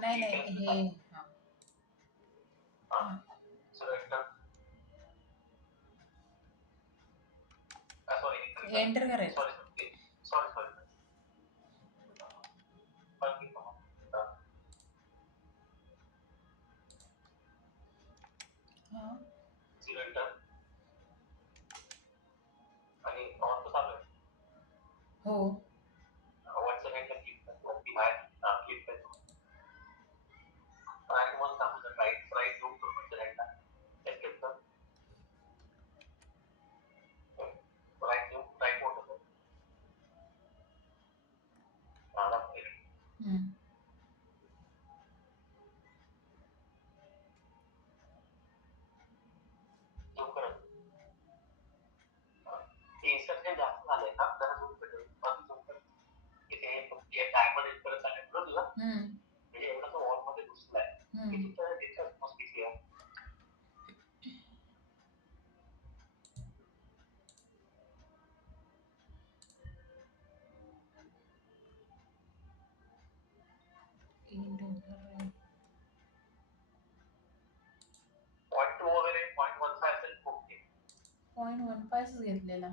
नाही नाही हे हा हा एंटर करायचं. हा हो हम्म. हम्म. हम्म. .15 घेतलेला.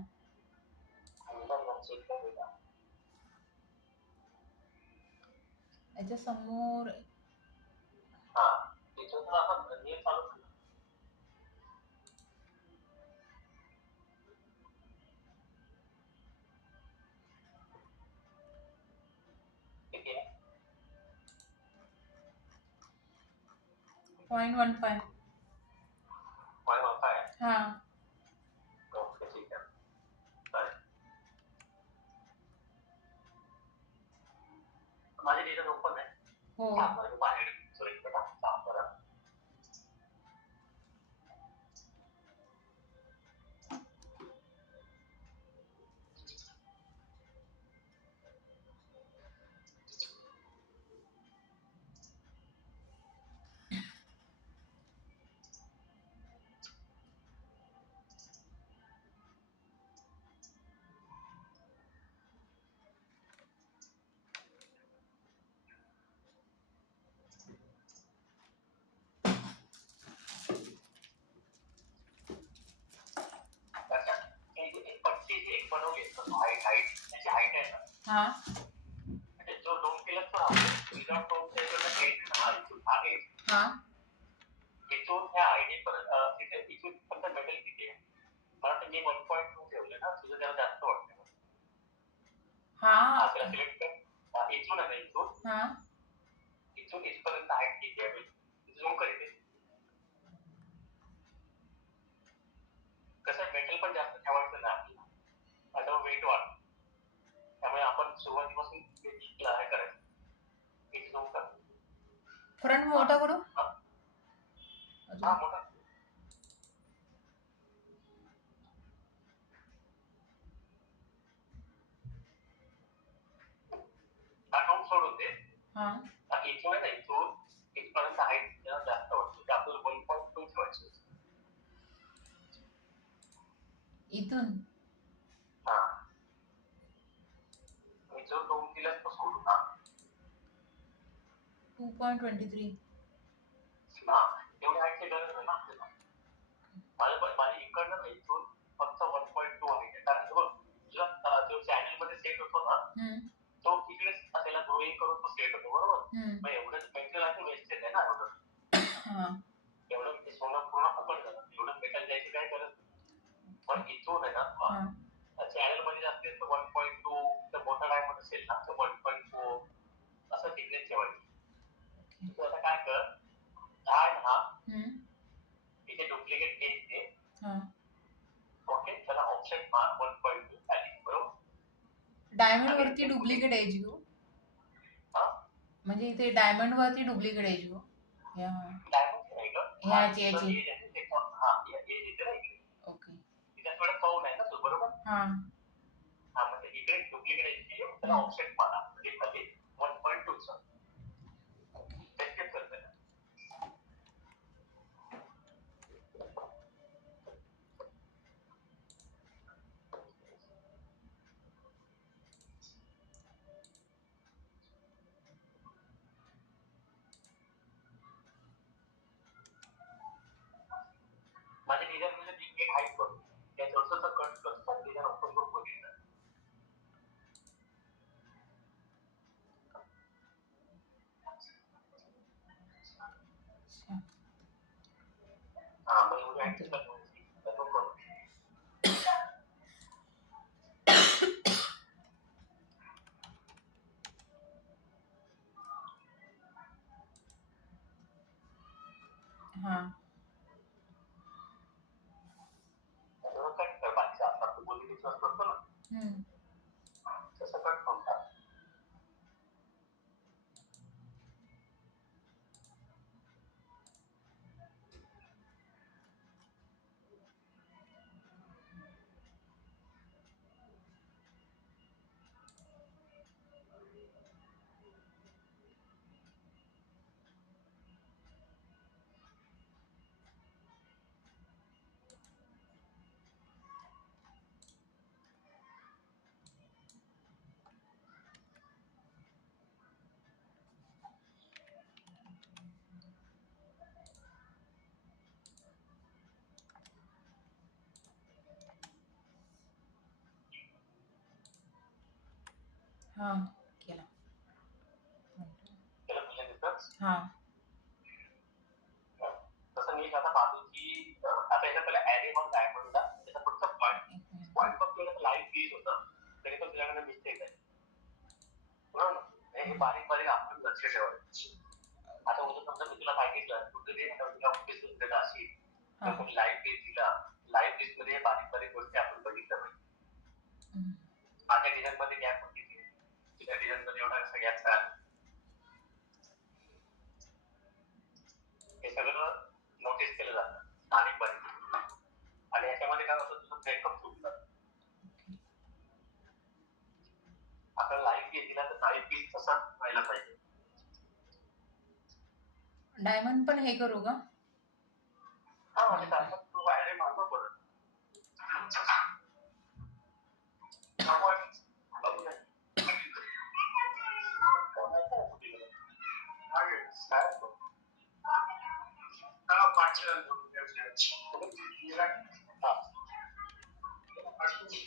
याच्या समोर 0.15. हा हो हा हा हा हा फ्रंट मोठा करू अजून. हा इथून 2.23. हम्म. हम्म. हा हा हम्म. हा डायमंड वरती डुप्लिकेट एज घेऊ. म्हणजे इथे डायमंड वरती डुप्लिकेट एज घेऊ. या ह्याची याची ओके हा अच्छा. हा. हम्म. हा केला. हा. एक डायमंड पण हे करू का? हा. मस्त.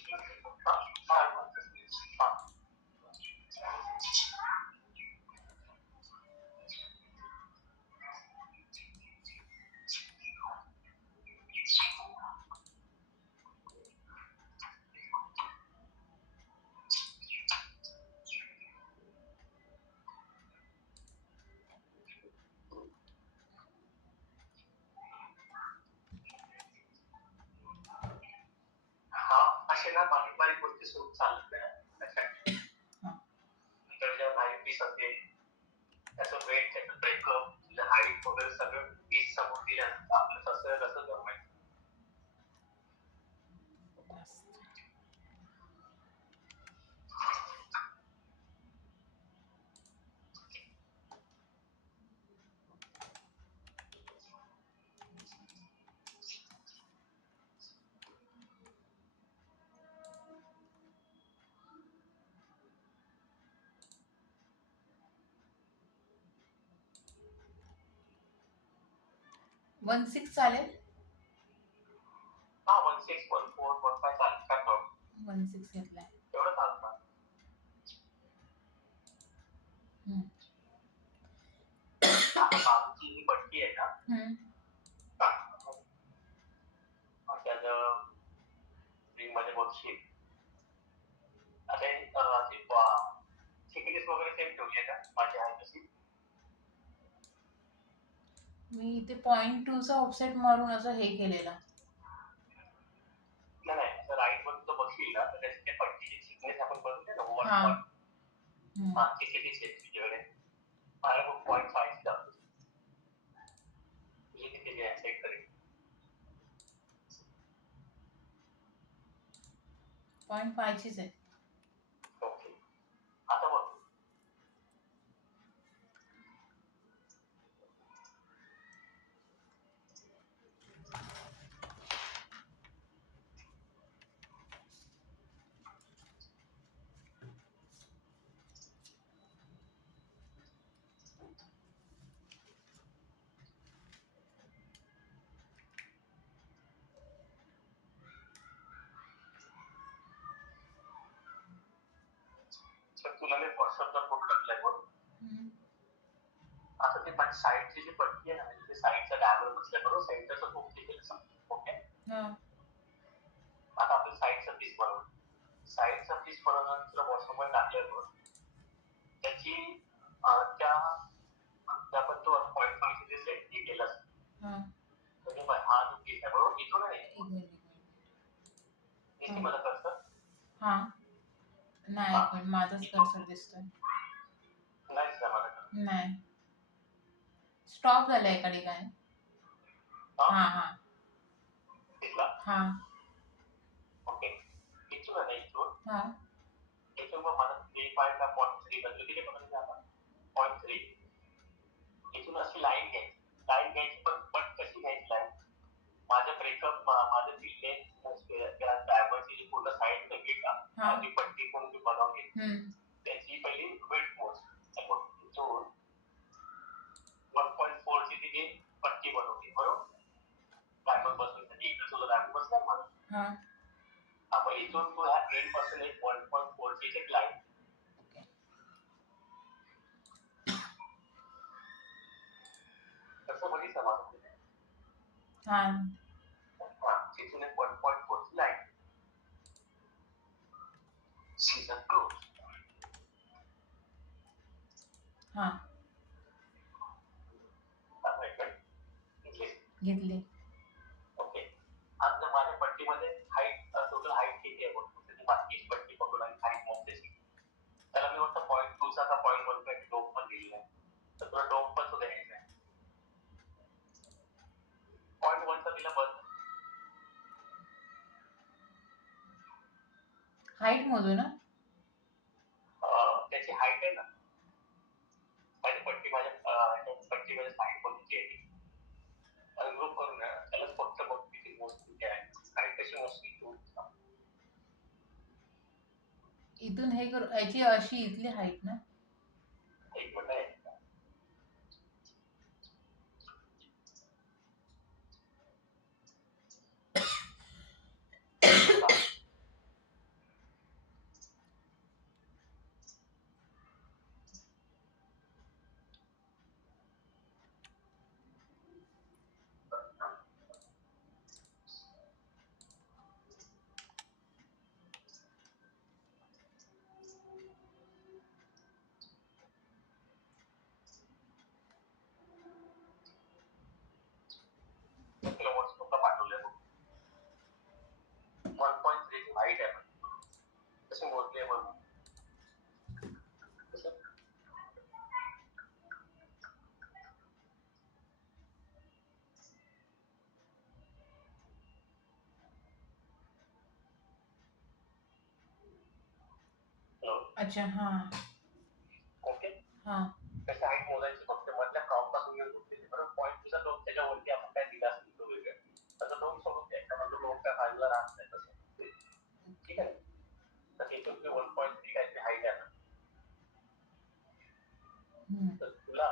वन सिक्स चालेल. 16 घेतलाय. हम्म. हम्म. मी इथे 0.2 चा ऑफसेट मारून असं हे केलेलं. हा. हम्म. 0.5 चीच आहे. तुला मी व्हॉट्सअपला फोटो टाकलाय बघ. हम्म. आता ते माझी साईडची जी पट्टी आहे ना, म्हणजे साईडचा डायमंड बसलाय बरोबर, सेंटरचं खूप केलं. ओके, हा आता आपण साईडचा पीस बनवू. साईडचा पीस बनवल्यानंतर व्हॉट्सअपवर टाकलंय बघ, त्याची त्या आपण तो पॉईंट फंक्शन जे सेट केलं हा म्हणजे हा जो पीस आहे बरोबर, इथून नाही एक मिनिट दिसते मला कर्सर. हा नाही हा. एक मिनिट माझाच कर्सर दिसतोय. नाही दिसला मला. नाही स्टॉप झालाय एका ठिकाणी. हा हा दिसला. हा ओके, इथून आहे ना, इथून हा इथून मग मला 3.3 बदलू किती पकडले आपण 0.3. इथून अशी लाईन घ्यायची पण कशी घ्यायची लाईन. माझ्या ब्रेकअप माझं जी लेन्थ डायमंडची जी पूर्ण साईड सगळी का हा. जी पट्टी कोण बनवली हम्म. त्याची पहिली वेट मोज इथून 1.4 ची तिथे पट्टी बनवली बरोबर, डायमंड बसवण्यासाठी इकडे तुला डायमंड बसला मला. हा आपण इथून तू ह्या एंड पासून एक 1.4 ची एक लाईन कसं बघितलं माझं हा तिथून एक 1.4 ची लाईन सीझन क्लोज. हा घेतली. ओके, आता माझ्या पट्टीमध्ये हाईट टोटल हाईट किती आहे बघतो, त्याची बाकीची पट्टी पकडून आणि हाईट मोजते. त्याला मी वाटतं 0.2 चा का 0.1 चा डोम पण दिलेला आहे, तर तुला डोम पण तो द्यायचा आहे. 0.1 चा दिला बस. हाईट मोजू ना. त्याची हाईट आहे ना, माझी पट्टी माझ्या पट्टीमध्ये हाईट कोणती आहे आणि ग्रुप करून त्याला फक्त बघ किती मोजती आहे, हाईट कशी मोजती तू. इथून हे करू, याची अशी इथली हाईट ना. एक मिनिट आहे. तुला व्हॉट्सअपला पाठवलंय बघ, 1.3 ची हाईट आहे. कशी मोजली आहे बघ. अच्छा हा ओके, हा कशी हाईट मोजायची फक्त मधल्या क्रॉप पासून घेऊन होते बरोबर. पॉईंट तुझा डोम त्याच्यावरती आपण काय दिला असेल तो वेगळं, त्याचा डोम सोडून द्यायचा, म्हणजे डोम काय बाजूला राहत नाही तसं. ठीक आहे, तर इथून 1.3 काहीतरी हाईट आहे ना, तर तुला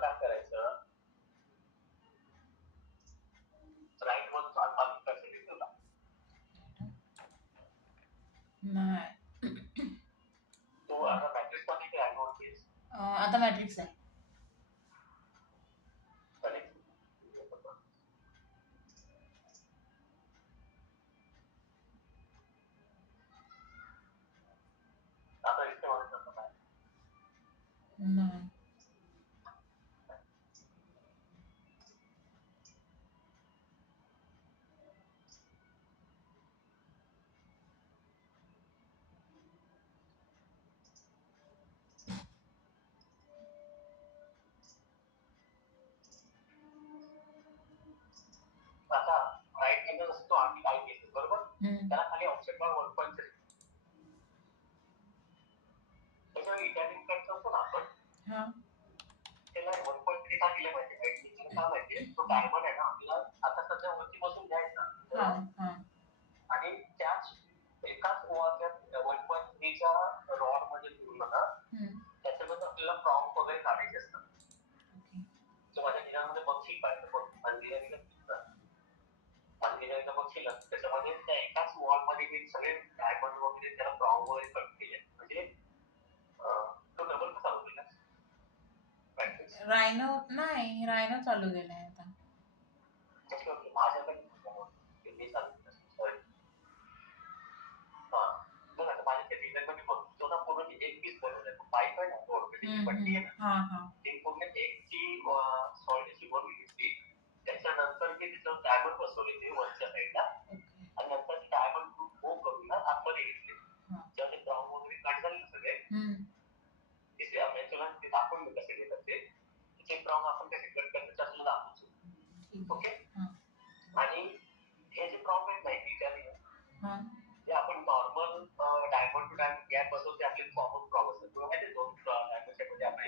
काय करायचं, राईट वर पर्सेंटेज तुला नाही. तू आता मॅट्रिक्स मध्ये की राईट वरतीस. आता मॅट्रिक्स आहे. आता इथे मध्ये कसं काय नाही. आता राईट मध्ये असतो आम्ही काय घेतो बरोबर, त्याला खाली ऑप्शन बार 1.3 त्याच्यावर इटॅलिक करत असतो ना आपण, त्याला 1.3 का दिलं पाहिजे. राईट का माहितीये, तो डायमंड आहे ना आपल्याला आता सध्या वरती बसून घ्यायचा आणि त्याच एकाच ओआरच्या 1.3 च्या रॉड मध्ये घेऊन ना त्याच्यामध्ये आपल्याला प्रॉम्प्ट वगैरे काढायचे असतात. माझ्या निरामध्ये बघशील पाहिजे बघ, अंधिराला बघशील त्याच्यामध्ये त्या एकाच वॉल मध्ये ते सगळे डायमंड वगैरे त्याला प्रॉम वगैरे कट केले म्हणजे तो डबल का चालू केला प्रॅक्टिस रायनो चालू केलाय आता. माझ्याकडे मी चालू केलं बघ आता माझ्या त्या डिझाईन मध्ये बघ तो ना पूर्ण एक पीस बनवलाय पाईप आहे ना तो पट्टी आहे ना ती पूर्ण एकची सॉलिडची बनवली ती त्याच्यानंतर ते तिथं डायमंड बसवले ते वरच्या साईडला आणि नंतर ते डायमंड मूव्ह करून ना आतमध्ये घेतले जेव्हा ते ब्राऊन वगैरे कट झाले ना सगळे ते तुला ते दाखवून मी कसे घेतात ते ब्राऊन आपण कसे कट करतो त्याला दाखवतो ओके आणि हे जे ब्राऊन आहेत नाही विचारले ते आपण normal diamond to diamond gap बसवतो ते आपले कॉमन प्रॉब असतात तुला माहिती दोन डायमंडच्या मध्ये आपण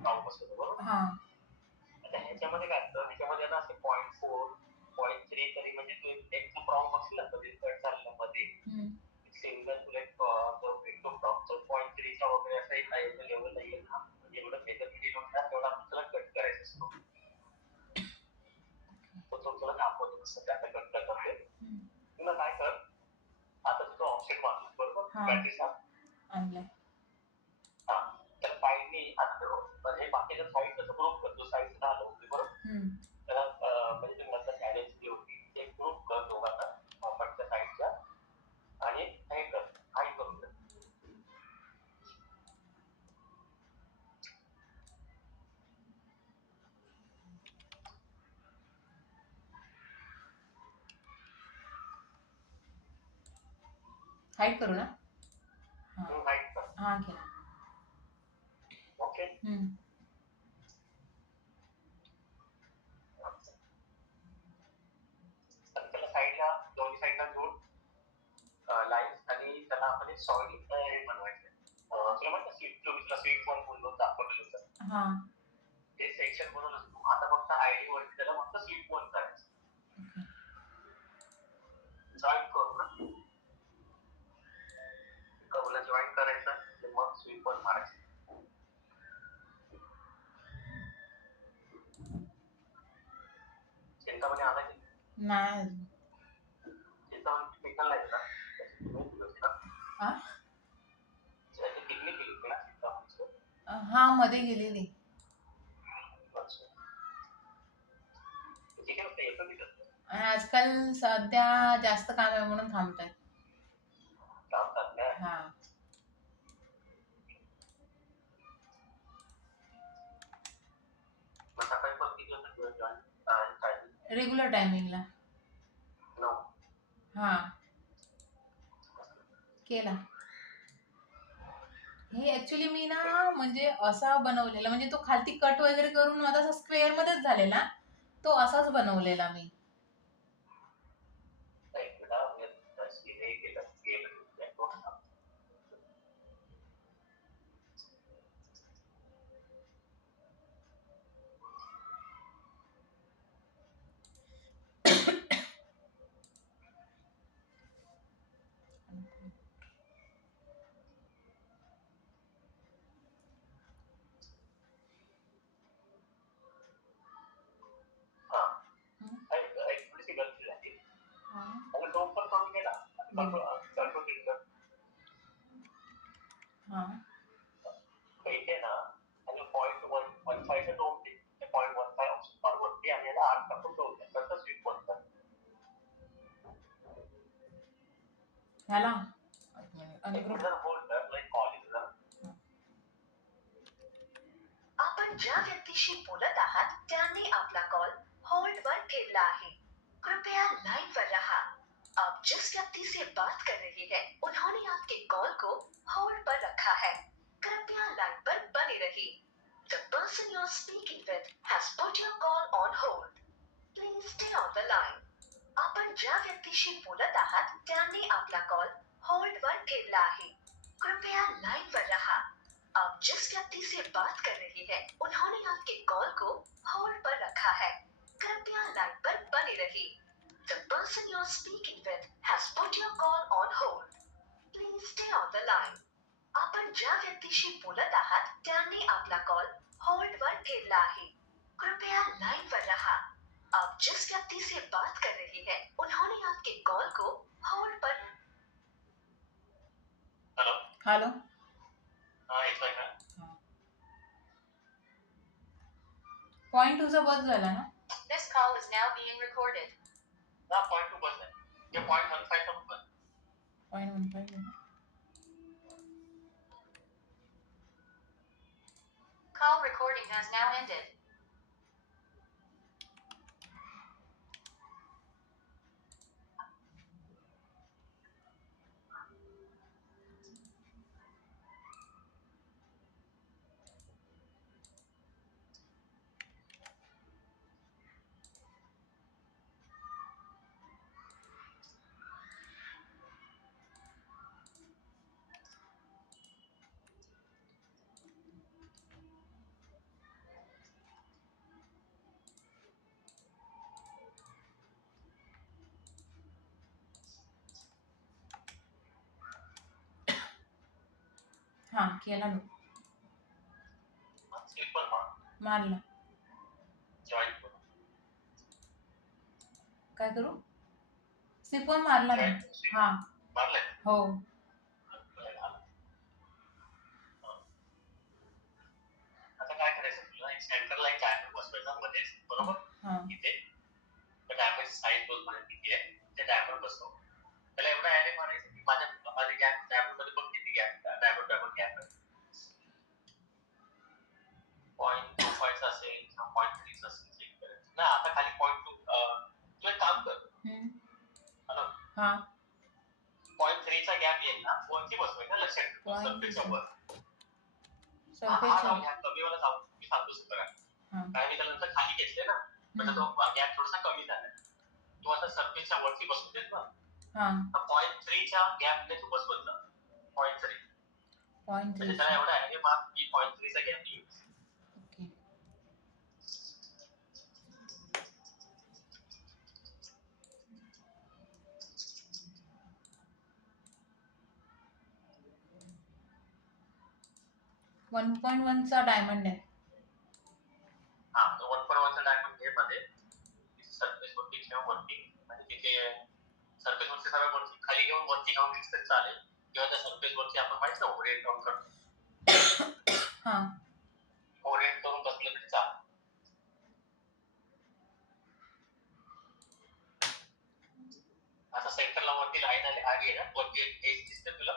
प्रॉब बसवतो बरोबर आता ह्याच्यामध्ये काय असतं ह्याच्यामध्ये ना असे 0.4 0.3 तरी म्हणजे तू एक प्रॉब बसला तर ते कट झालेला मध्ये सिंगल तुला एक तो प्रॉबचा 0.3 चा वगैरे असा एक आहे लेवल नाही येईल ना म्हणजे एवढं मेजरमेंट होणार तेवढा आपण त्याला कट करायचं असतो तो तुला दाखवतो कसं त्याला कट करतात ते तुला काय कर आता तुझं ऑफसेट मारलं बरोबर बॅटरीचा आणलाय तर फाईलनी आता हे बाकीच्या साईड कसं ग्रुप करतो साईड झालं होती बरोबर त्याला म्हणजे तुम्ही नंतर चॅलेंज ती होती एक ग्रुप कर दोघांना वापरच्या साईडच्या आणि हे कर हाईड करून दे हाईड करू ना हाईड कर केला ओके त्याला साईडला दोन्ही साईडला जोड लाईन्स आणि त्याला आपण एक सॉलिड बनवायचं तुला माहिती स्वीट स्वीट वन बोललो दाखवलेलं होतं ते सेक्शन बनवलं असतो आता फक्त आयडी वरती त्याला फक्त स्वीट वन करायचं जॉईन करू ना कवला जॉईन करायचं मग स्वीट वन मारायचं चिंतामणी आणायची नाही चिंतामणी पिकल नाही का मध्ये गेलेली आजकाल सध्या जास्त काम आहे म्हणून थांबताय रेग्युलर टायमिंगला केला हे ऍक्च्युली मी ना म्हणजे असा बनवलेला म्हणजे तो खालती कट वगैरे करून माझा स्क्वेअर मध्येच झालेला तो असाच बनवलेला मी इथे ना आणि 0.15 डोम ते 0.15 ऑप्शन बार वरती आणि याला 8 टाकून डोम द्या कसं स्वीट बोलतात ह्याला आपण ज्या व्यक्तीशी बोलत आहात त्यांनी आपला कॉल होल्ड पर ठेवला आहे कृपया लाइन पर रहा आप जिस व्यक्ति से बात कर रहे हैं उन्होंने आपके कॉल को होल्ड पर रखा है कृपया लाइन पर बने रहिए The person you're speaking with has put your call on hold. Please stay on the line. आपण ज्या व्यक्तीशी बोलत आहात त्यांनी आपला कॉल होल्ड पर ठेवला आहे कृपया लाइन पर रहा आप जिस व्यक्ति से बात कर रहे हैं उन्होंने आपके कॉल को होल्ड पर रखा है कृपया लाइन पर बने रहिए The person you're speaking with has put your call on hold. Please stay on the line. आपण ज्या व्यक्तीशी बोलत आहात त्यांनी आपला कॉल होल्ड पर ठेवला आहे कृपया लाइन पर रहा आप जिस व्यक्ति से बात कर रहे हैं उन्होंने आपके कॉल को होल्ड पर हॅलो. हा येतोय का? पॉइंट तुझा बस झाला ना. This call is now being recorded. हा पॉईंट टू बस आहे. हे पॉईंट 15 चा point 15. Call recording has now ended. हा केला मी. स्लीपर मारला. जॉईन करू. काय करू? सिपॉन मारला मी. हा मारलंय. हो. आता काय करायचं तुला, एक सेंटरला एक डायमंड बसवायचा मध्येच, बरोबर? हा इथे त्या डायमंड साईज दोन मध्ये किती आहे ते डायमंड बसव. त्याला एवढा ऍरे मारायचं की माझ्या गॅप डायमंड मध्ये बघ किती गॅप डायमंड गॅप आहे. 0.25 असेल किंवा 0.3 असेल चेक करायचं ना. आता खाली 0.2 तू एक काम कर. हॅलो. हा 0.3 चा गॅप येईल ना, वरती बसवायचा लक्षात ठेव. सरफेसच्या वर. सरफेसच्या कमीवाला जाऊ मी सांगतो सगळं. काय मी त्यानंतर खाली घेतले ना, म्हणजे तो गॅप थोडासा कमी झाला. तू आता सरफेसच्या वरती बसवून देत ना. हा 0.3 च्या गॅपने तू बसवत जा. 0.3 म्हणजे त्याला एवढा आहे मार्क की 0.3 चा गॅप येईल. ओके. वन 1.1 चा डायमंड आहे. हा तो 1.1 चा डायमंड घे मध्ये सरफेस वरती किंवा वरती, म्हणजे तिथे सरफेस वरती सगळं वरती खाली घेऊन वरती घेऊन दिसतं चालेल, किंवा त्या सरफेस वरती आपण माहिती ना ओरिएंट करून करतो. हा ओरिएंट करून बसलं तरी चालेल. आता सेंटरला वरती लाईन आली आहे ना, वरती एक एज दिसते तुला,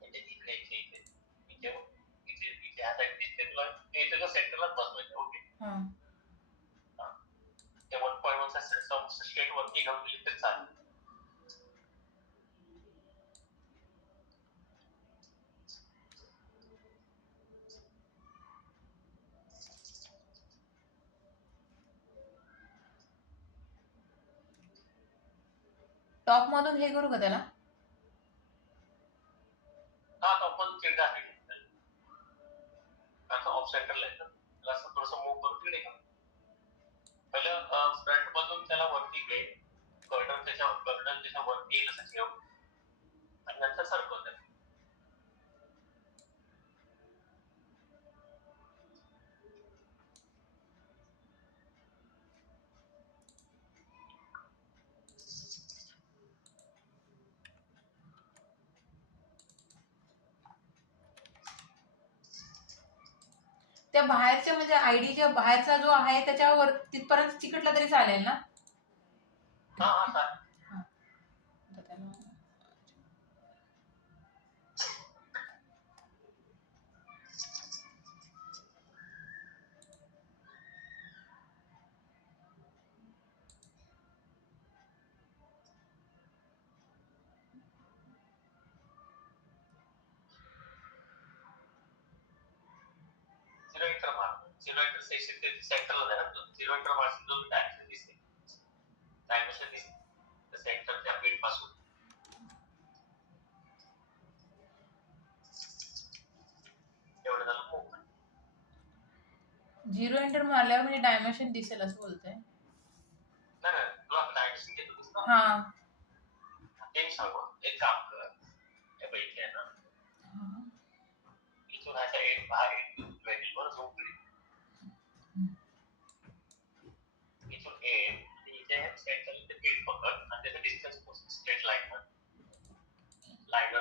म्हणजे इकडे इथे इथे इथे इथे इथे आता दिसते तुला, इथे तो सेंटरलाच बसवायचं. ओके. त्या 1.1 चा स्टेट वरती घेऊन गेली तरी चालेल. टॉप मधून हे करू का त्याला? हा तो आपण तिकडे आहे आता ऑफ सेंटरला आहे ना, त्याला असं थोडंसं मूव्ह करून तिकडे घ्या. पहिलं फ्रंट मधून त्याला वरती घे, कर्टन त्याच्या वरती येईल असं ठेव, आणि नंतर सरकव त्याला. त्या बाहेरच्या म्हणजे आयडीच्या बाहेरचा जो आहे त्याच्यावर तिथपर्यंत चिकटला तरी चालेल ना? हा हा चालेल. 0 एंटर मार. 0 एंटर सेक्शन ते सेंटरला आहे ना, 0 एंटर मारशील जो डायमेन्शन दिसते, डायमेन्शन दिसते सेंटरच्या बीट पासून. एवढं झालं मूव्ह. 0 एंटर मारल्यावर म्हणजे डायमेन्शन दिसेल असं बोलतोय. नाही तुला डायमेन्शन घेत होतीस ना. हा ते सांगू, एक काम कर, हे बघ इथे आहे ना, इथून असा एंड हा एंड वर झोप करी, इथून एंड इथे सेंटर इथे बीट पकड आणि त्याचं डिस्टन्स स्ट्रेट लाईन लाईनर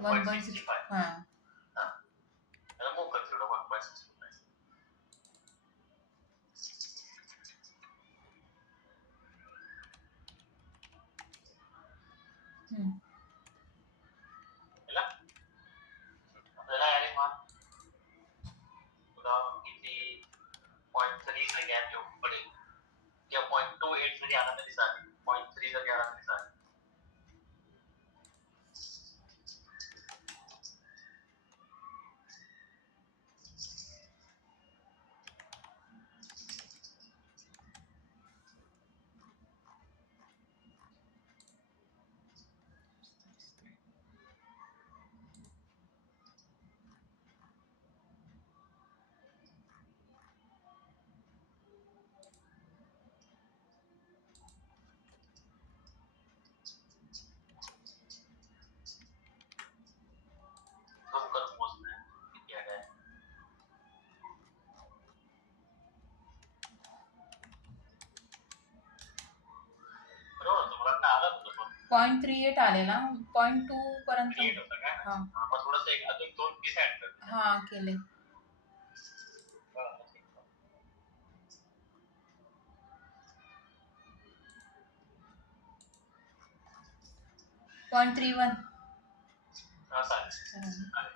1.65 हा त्याला मूव कर थोडं 1.65 है ना आपल्याला अरे मा तुला किती 0.3 से गॅप येऊ पडेल किंवा 0.28 जरी आला तरी चालेल 0.3 जरी आला तरी चालेल लवकर पोहोचणार किती आहे बरोबर तुम्हाला आता आला होता पण 0.38 आले ना 0.2 पर्यंत क्रिएट होता का हा मग थोडंसं एक अजून 2 पीस ऍड कर हा केले 0.31 हा चालेल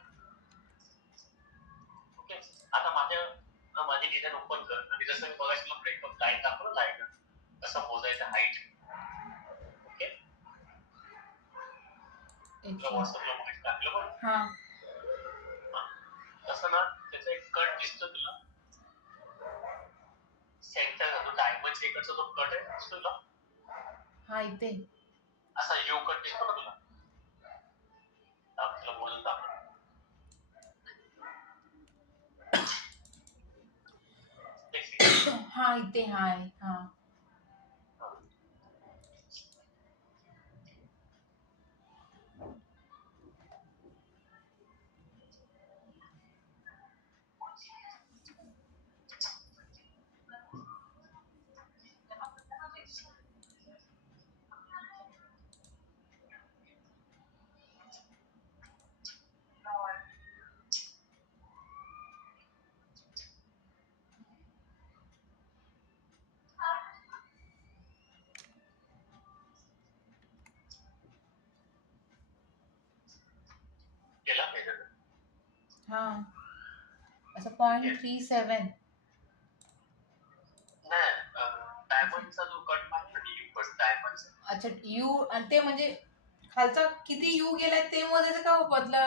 ओके आता माझी डिझाईन ओपन कर आणि जसं मी बघायचं तुला ब्रेकअप लाईन दाखवलं लाईन कसं मोजायचं हाईट ओके तुला व्हॉट्सअपला माहिती टाकलं पण हा तसं ना त्याचा एक कट दिसतो तुला सेंटर जो डायमंड शेकरचा जो कट आहे दिसतो तुला हा इथे असा यू कट दिसतो ना तुला तुला बोलून दाखव हा इथे हाय हा केला पाहिजे हा असं 0.37 नाही डायमंडचा जो कट मारला ना यू कट डायमंडचा अच्छा यू आणि ते म्हणजे खालचा किती यू गेलाय ते मोजायचं का बदला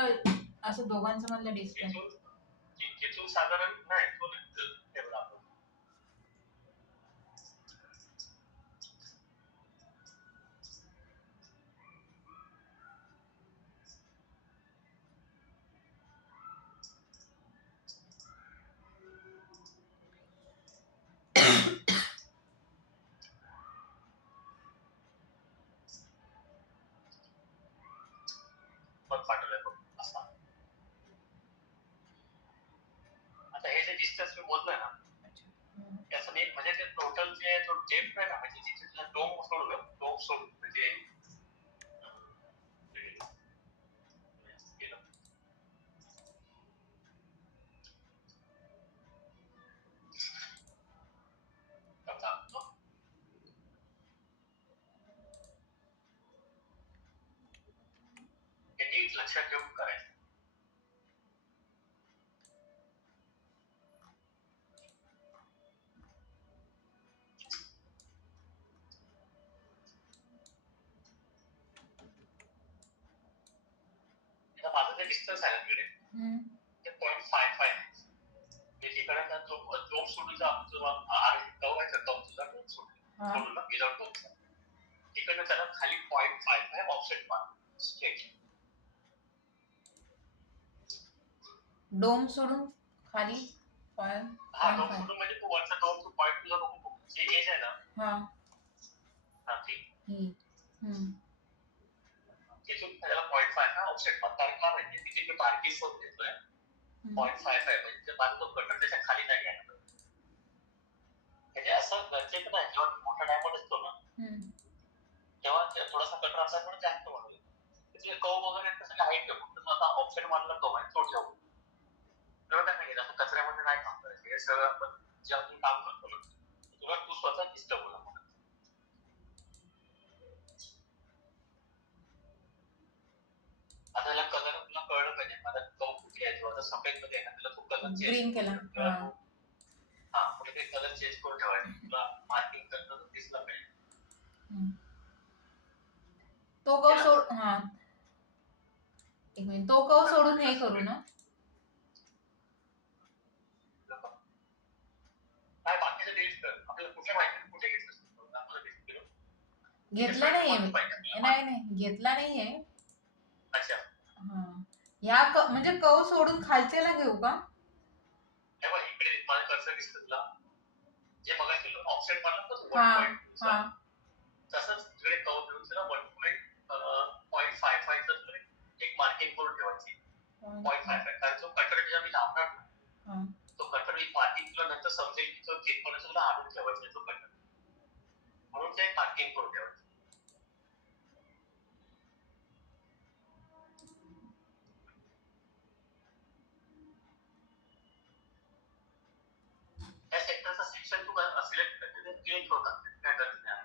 असं दोघांचं मधलं डिस्टन्स तिथून साधारण नाही तो तेवढा मग पाठवलंय बघ असा आता हे जे डिस्टन्स मी मोजलंय ना त्याचं मी म्हणजे ते टोटल जे तो डेप्थ आहे ना म्हणजे जिथे तुला डोम सोडून म्हणजे नीट लक्षात ठेवून करायचं आता माझं जे डिस्टन्स आहे ना तिकडे ते 0.55 एकीकडे त्या डोम सोडूनचा जो आर टव आहे टव तुझा डोम सोडून ना विदाउट डोमचा तिकडनं त्याला खाली 0.55 ऑफसेट मार स्ट्रेट डोम सोडून खाली हा डोम सोडून म्हणजे तू वरचा डोम तू पॉईंट तुझा बघू जे एज आहे ना हा ती तिथून त्याला 0.5 ऑफसेट मार कारण का माहिती तिथे जो टार्गेट सोड देतोय 0.55 म्हणजे माझा तो कटर त्याच्या खाली नाही घ्यायला म्हणजे असं गरजेचं नाही जेव्हा मोठा डायमंड असतो ना तेव्हा थोडासा कटर असा पण जास्त वाढवतो तिथे कव वगैरे कसं हाईट फक्त आता ऑप्शन मारला तो आहे तो ठेवू. तुला काय माहिती असं कचऱ्यामध्ये नाही काम करायचं. हे सगळं आपण जे आपण काम करतो ना, तुला तू स्वतः डिस्टर्ब होणार. आता याला कलर तुला कळलं पाहिजे. आता तो कुठे आहे तो आता सफेद मध्ये आहे ना, त्याला तू कलर ग्रीन केला. हा पुढे ते कलर चेंज करून ठेवायचे. तुला मार्किंग करणं दिसलं पाहिजे. तो कव सोड. हा एक मिनिट, तो कव सोडून हे करू ना. काय बाकीचं डिलीट कर. आपल्याला कुठे माहिती कुठे घेतलं घेतला नाहीये मी. नाही घेतला नाहीये. अच्छा हा ह्या म्हणजे कव सोडून खालच्याला घेऊ का? हे बघ इकडे माझं कर्सर दिसतं तुला. जे मगाशी ऑप्शन मारलं ना तू 1.2 तसंच इकडे कव घेऊन तुला 1.55 चं एक मार्किंग करून ठेवायची. 0.55 कारण जो कटर जेव्हा मी लावणार ना, तो कटर एक मार्किंग तुला नंतर समजेल की तो तिथपर्यंत तुला आणून ठेवायचा तो कटर. म्हणून ते मार्किंग करून ठेवायचं. त्या सेक्टरचा सेक्शन तू सिलेक्ट करते क्लिक होतात काय गरज नाही.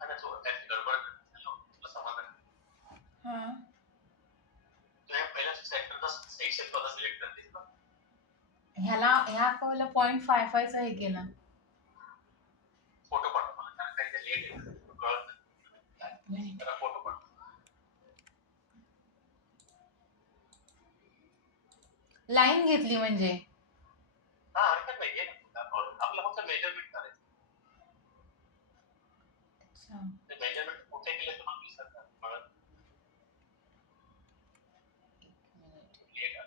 आता जो त्याची गडबड तुला समजलं. तुझ्या पहिल्या सेक्टरचा सेक्शन तुला सिलेक्ट करते ना. ह्या कवला 0.55 चा हे केला. फोटो पाठव मला कारण काही ते लेट आहे कळत नाही. त्याला फोटो पाठव. लाईन घेतली म्हणजे हा हरकत नाही आहे ना. आपलं फक्त मेजरमेंट करायचं. ते मेजरमेंट कुठे केलं तर मग विसरतात कळत. लेट आहे.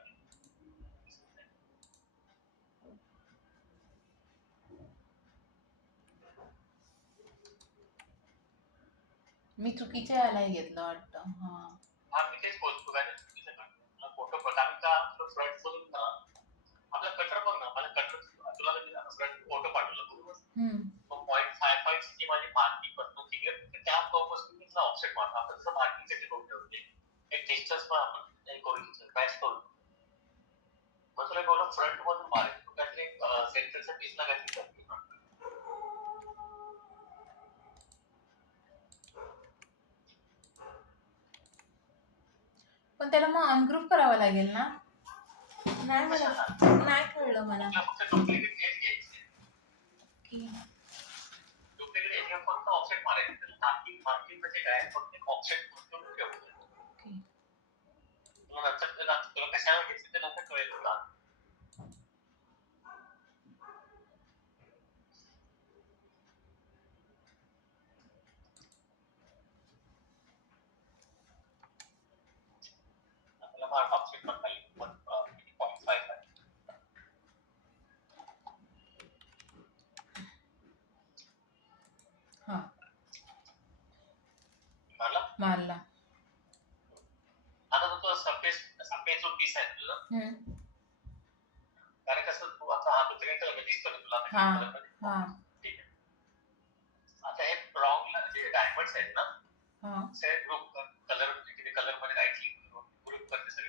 मी चुकीच्या याला घेतलं वाटतं. हा मी तेच बोलतो काय चुकीचं तुला फोटो कारण का फ्रंट मधून ना आपला कटर बघ ना. मला कटर तुला फ्रंट फोटो पाठवला बरोबर. 0.55 ची माझी मार्किंग करतो ठीक आहे. त्या पासून मी तुला ऑफसेट मारतो. आपण जसं मार्किंग साठी करून ठेवते एक डिस्टन्स पण आपण करू शकतो मॅच करू. मग तुला एवढं फ्रंट मधून मारायचं तू काहीतरी सेंटरच्या पीसला काहीतरी करते. पण त्याला मग अनग्रुप करावं लागेल ना. नाही मला नाही कळलं मला. फक्त डुप्लिकेट एज घ्यायची. डुप्लिकेट एज घेऊन फक्त ऑफसेट मारायचं. मार्किंग म्हणजे काय फक्त ऑफसेट करून ठेवायचं. तुला नंतर तुला कशाला घ्यायचं ते नंतर कळेल तुला. आपल्याला मार्क ऑफसेट पण खाली 1.5 आहे. मारला. आता तो सफेद जो पीस आहे तुझा कारण कसं तू आता हा ग्रीन कलर दिसतो ना तुला ठीक आहे. आता हे ब्राऊन जे डायमंड्स आहेत ना ते ग्रुप कलर किती कलर मध्ये राईट क्लिक ग्रुप करते सगळे.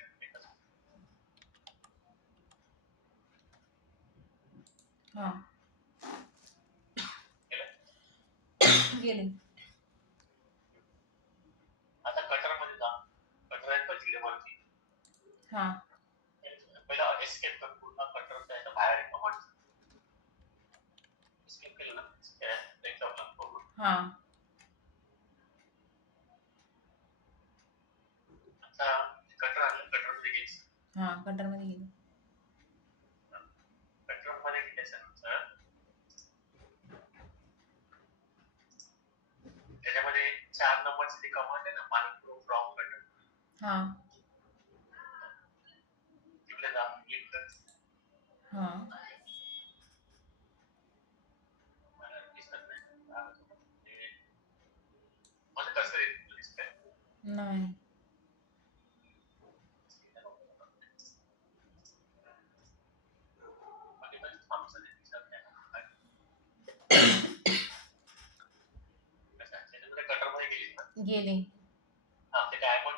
गेले. आता कटर मध्ये जा. कटर आहे पण तिकडे वरती. पहिला एस्केप कर पूर्ण कटरच्या याच्या बाहेर येतो. एस्केप केलं ना त्याच्यावर करून आता कटर आलं कटर मध्ये घ्यायचं. कटर मध्ये गेले. कटर मध्ये घेतल्याच्यानंतर त्याच्यामध्ये 4 नंबरची कमांड आहे ना मायक्रो फ्रॉम कटर. तिकडे जा क्लिक कर. मला दिसत नाही. माझं कसं आहे नाही. गेले. ते डायमंड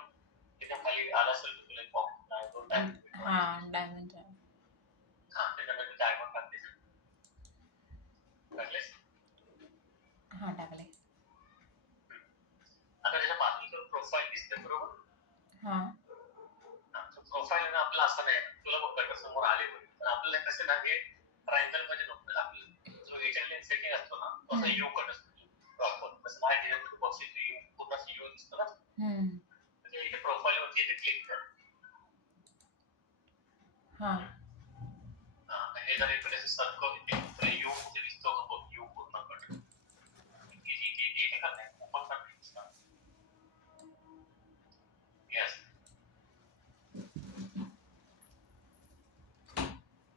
त्याच्या खाली आला असेल तुला एक बॉक्स दोन डायमंड हा डायमंड. त्याच्यामध्ये डायमंड टाकले टाकलेस. हा टाकले. आता त्याच्या बाजूचं प्रोफाईल दिसते बरोबर. हा प्रोफाईल ना आपला असं नाही तुला बघ गटर समोर आले पण आपल्याला कसं ना हे ट्रायंगल मध्ये नको आपलं जो एजंट सेटिंग असतो ना तसं यू कट असतो प्रॉपर तसं माहिती आहे तू बघशील यू पूर्ण यू दिसतो ना. म्हणजे इथे प्रोफाईल वरती इथे क्लिक कर. हा हे जर इकडे सर्कल इथे यू कुठे दिसतो का बघ यू पूर्ण कट इथे का नाही ओपन कर दिसतं. यस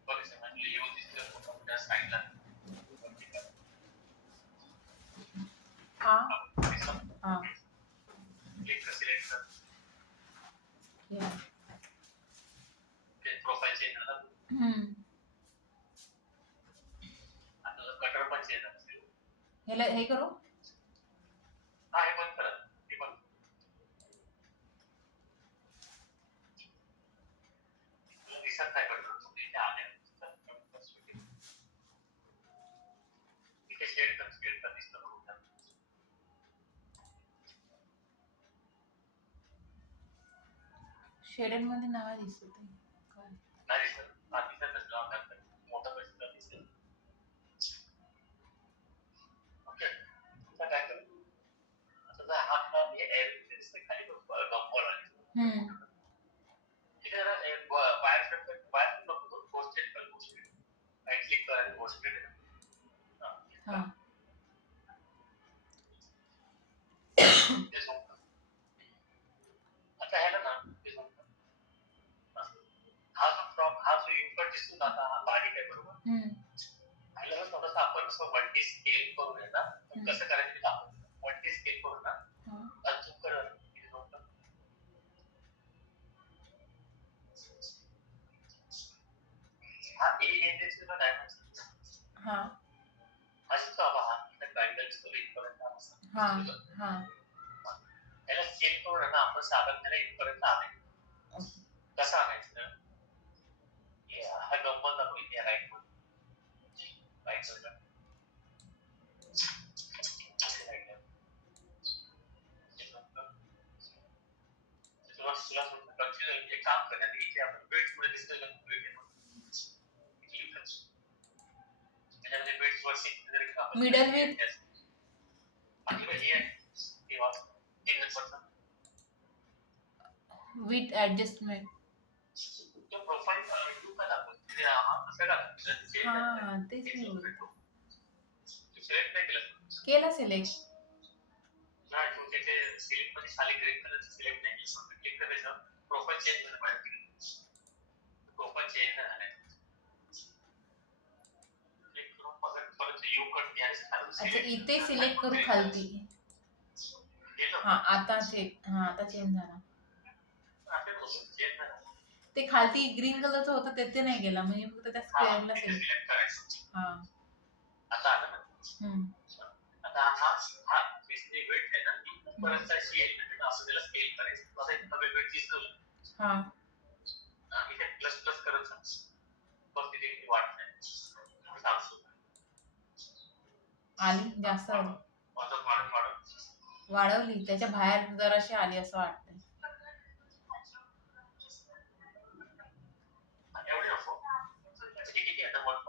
बघ म्हणजे यू दिसतो पूर्ण त्या साईडला. हा हा क्लिक कर सिलेक्ट कर या. प्रोफाईल चेंज झाला. आता कटर पण चेंज झाला. हे करू. हा हे बंद कर हे बंद. तुला दिसत नाही कटर तुम्ही इथे आले इथे शेड कर दिसतं बघू. शेडेड मध्ये नाव दिसत काय. नाही दिसत हा दिसतच लावणार मोठा पैसा दिसेल. ओके आता काय करू आता हा हे एअर दिसते खाली गप्पर आली. इथे जरा वायर नको पोस्टेड कर पोस्टेड राईट क्लिक कर आणि पोस्टेड. हा आता ह्याला ना हा जो इनपुट दिसतो ना आता हा बारीक आहे बरोबर. ह्याला थोडंसं आपण असं वनटी स्केल करून आहे ना कसं करायचं दाखवतो. वनटी स्केल करून ना अजून कर हा ए डायमेन्शन हा अशीच बाबा हा ट्रायंगल स्टोरी इथपर्यंत हा हा याला स्केल करून ना आपण साधन त्याला इथपर्यंत आणायचं. कसं आणायचं हा गंमत दाखवली इथे राईट तुला काम करण्यात इथे आपण वेट पुढे दिसतोय का त्याच्यामध्ये वेट वरती middle with with adjustment. Profile you का दाखवतो हा तेच मी बोलतो. सिलेक्ट नाही केलं केला सिलेक्ट. नाही तू तिथे सिलेक्ट मध्ये खाली ग्रीन कलरचं सिलेक्ट नाही केलं क्लिक करायचं प्रोफाईल चेंज झालं पाहिजे. प्रोफाईल चेंज झालं क्लिक करून परत यू कट घ्यायचं. अच्छा इथे सिलेक्ट करू खालती. हा आता चेंज झाला. ते खालती ग्रीन कलरचं होतं ते नाही गेला म्हणजे फक्त त्या स्क्वेअरला सिलेक्ट करायचं. हा आता आता हा बेसिकली वेट आहे ना परत त्याची असं त्याला स्केल करायचं आता इथे वेट दिसलं. हा इथे प्लस प्लस करत बघ तिथे किती वाढत आहे. आली जास्त आली वाढवली त्याच्या बाहेर जराशी आली असं वाटतंय.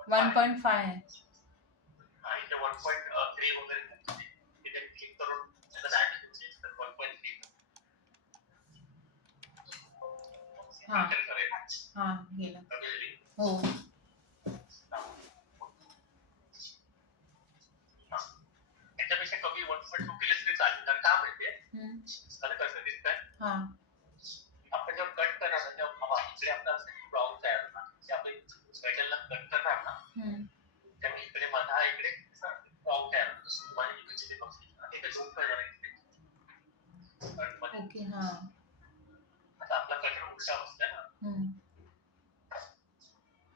1.5 आहे. इथे 1.3 वगैरे तिथे क्लिक करून त्याचा डायमेन्शन चेंज कर 1.3. हा गेला. हो त्याच्यापेक्षा कमी 1.2 केलं तरी चालेल कारण का माहितीये आता कसं दिसतंय आपण जेव्हा कट करणार तेव्हा इकडे आपला ब्राउन तयार होणार आपण स्वेटरला कट करणार ना त्यामुळे इकडे मधा इकडे ब्राउन तयार होतो. इथे झूम करणार ओके हा आता आपला कटर उलटा बसलाय ना,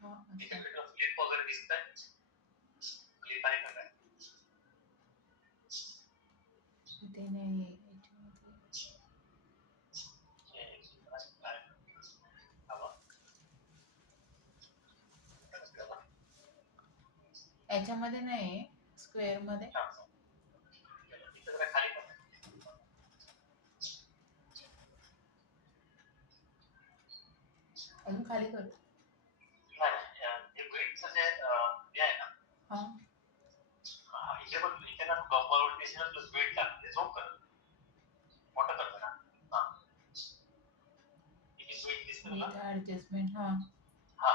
हा इथे असं. फ्लिप वगैरे दिसतंय, फ्लिप आहे का काय? इथे नाही याच्यामध्ये. याच्यामध्ये नाही स्क्वेअर मध्ये. अजून खाली कर. हा ऍडजस्टमेंट हा हा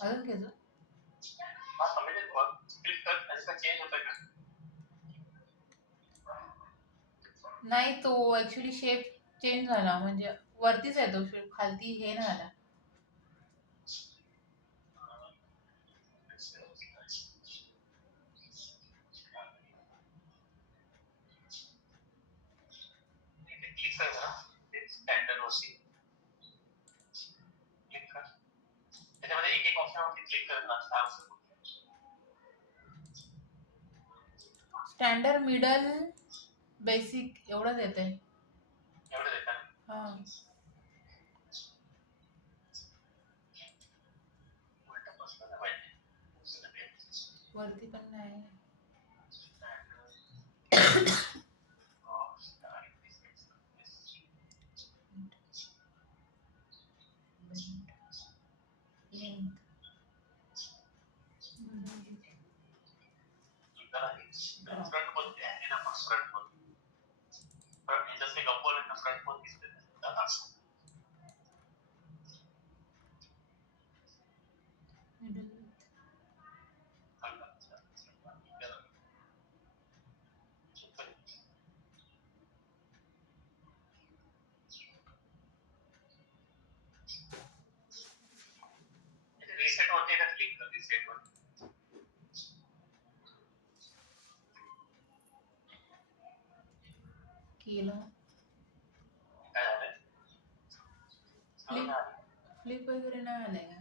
अजून घ्यायचं. नाही तो ऍक्च्युली शेप चेंज झाला, म्हणजे वरतीच आहे तो शेप, खालती हे नाही झाला. त्याच्यामध्ये एक एक ऑप्शन क्लिक करणार. स्टँडर्ड, मिडल, बेसिक एवढंच येतंय. एवढं देतात. हा वरती पण नाही. लेंथ फ्रंट बोलते आहे ना, फ्रंट बोलते. फ्रंट जसे कंपोनेंट ना फ्रंट बोल दिसते त्याला. मिडल रिसेट होते ना, क्लिक कर रिसेट वर. केलं. काय झालंय? फ्लिप वगैरे नाही आलंय का?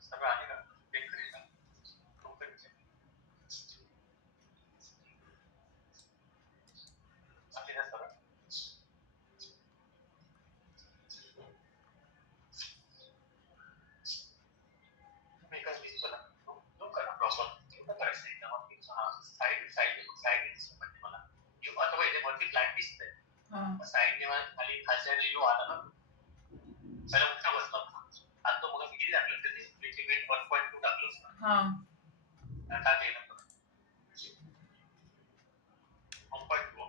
सगळं आहे का? चेक करेल का? आहे ना सगळं? एकच दिसतो ना, तो करा प्रॉपर. एवढं करायचं एकदम. साईड म्हणजे मला अथवा इथे वरती फ्लॅट दिसतंय, साईडने मला खाली खालच्या रिव्ह्यू आला ना, त्याला उठा बसला होता. आता तो मग किती टाकलं त्याने, त्याची वेट 1.2 टाकलं असतं. काय केलं 1.2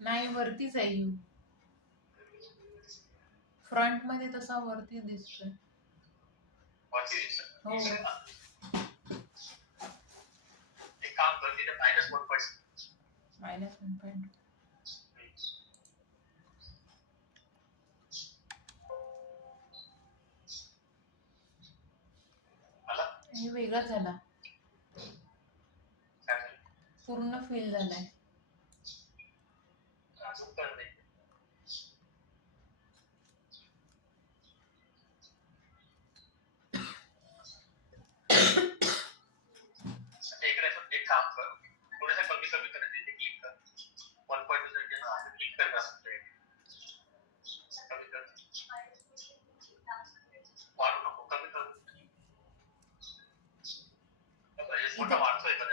नाही वरतीच आहे यू. फ्रंट मध्ये तसा वरती दिसतोय. वरती दिसतं. हो एक काम कर, तिथे -1.2 -1.2 आला. हे वेगळाच झाला, पूर्ण फिल झालाय. अजून तर नाही. एक काम कर, थोडंसं कमी करायचं, इथे क्लिक कर. 1.2 साठी ना क्लिक करत असतं. कमी कर, वाढू नको, कमी कर.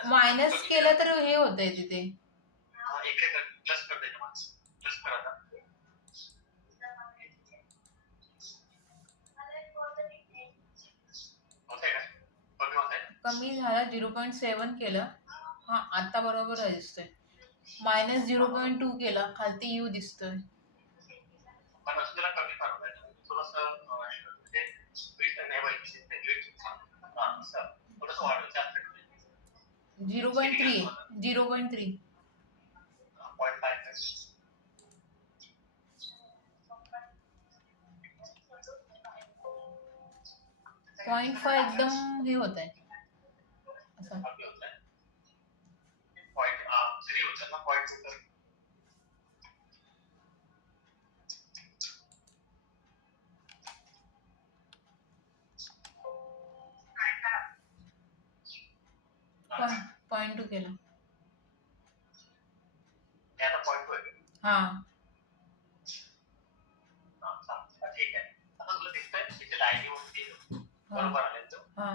मायनस केलं तर हे होतंय तिथे. इकडे कर, प्लस कर, त्याच्या प्लस कर आता. होतंय का? कमी होतंय? कमी झाला, 0.7 केलं. हा आता बरोबर दिसतोय. -0.2 केला, खालती यू दिसतोय. पण असं त्याला कमी करावं थोडंसं म्हणजे वेट नाही पाहिजे थोडंसं वाढवायचं जास्त 0.3 0.3 0.5 0.5 एकदम हे होत आहे असं. कमी होत आहे 0.3 होतं ना 0.2 0.2 केला. ते आता 0.2 आहे हा ठीक आहे. आता तुला दिसतंय तिथे लाईनीवरती बरोबर आले तो हा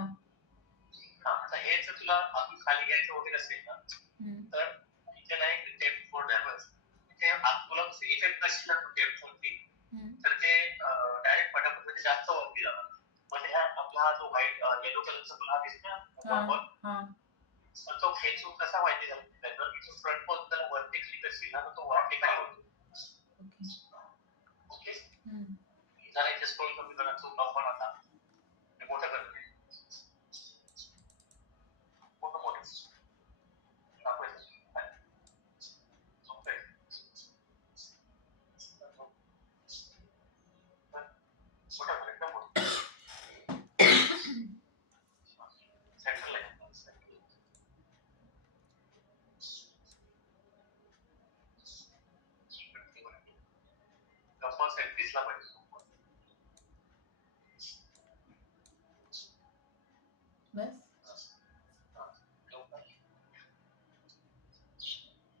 आता हे जर तुला अजून खाली घ्यायचं वगैरे असेल ना तर इथे ना एक टेप बोर्ड आहे बस इथे तुला इफेक्ट नसेल ना टेप वरती तर ते डायरेक्ट पटापट जास्त वरती जाणार. म्हणजे ह्या आपला हा जो व्हाईट येलो कलरचा तुला दिसतोय तर तो खेचून कसा माहिती झाला जर इथून फ्रंट पासून त्याला वरती क्लिक असेल ना तर तो वरती खाली होतो. ओके जरा इथे स्क्रोल कमी करायचं आपण आता मोठं करतो मोठं दिसला पाहिजे बस.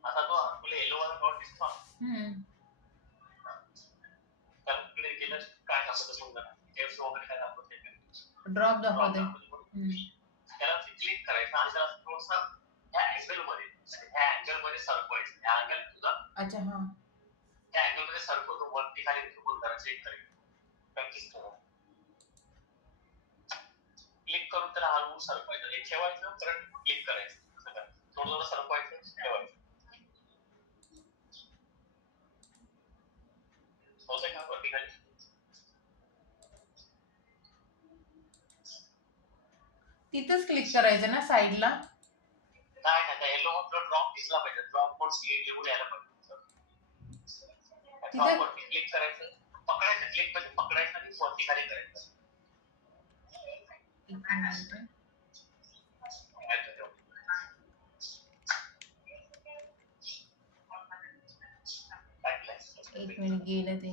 आता तो आपला येलो वाला डॉट दिसतो तर तिकडे गेलं काय दाखवतं समजा टेप्स वगैरे काय दाखवते ड्रॉप दाखवते. त्याला क्लिक करायचं आणि त्याला थोडंसं ह्या अँगल मध्ये सरकवायचं ह्या अँगल तुझा अच्छा हा त्या अँगल मध्ये सरकवतो वरती खाली बोल करा चेक करायचं प्रॅक्टिस करा क्लिक करून त्याला हलवून सरकवायचं हे ठेवायचं परत क्लिक करायचं थोडं थोडं सरकवायचं ठेवायचं होतंय का वरती खाली तिथंच क्लिक करायचं ना साईडला. नाही त्या येलो ड्रॉप दिसला पाहिजे ड्रॉप बोर्ड लिहून यायला पाहिजे ड्रॉप वरती क्लिक करायचं पकडायचं क्लिक म्हणजे पकडायचं आणि वरती खाली करायचं. एक मिनिट गेलं ते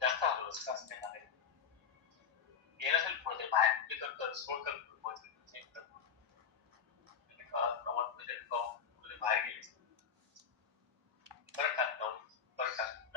जास्त हलवलं असते ना गेलं असेल पुढे बाहेर करतो स्क्रोल करतो बाहेर गेले परत टाकतो परत टाकतो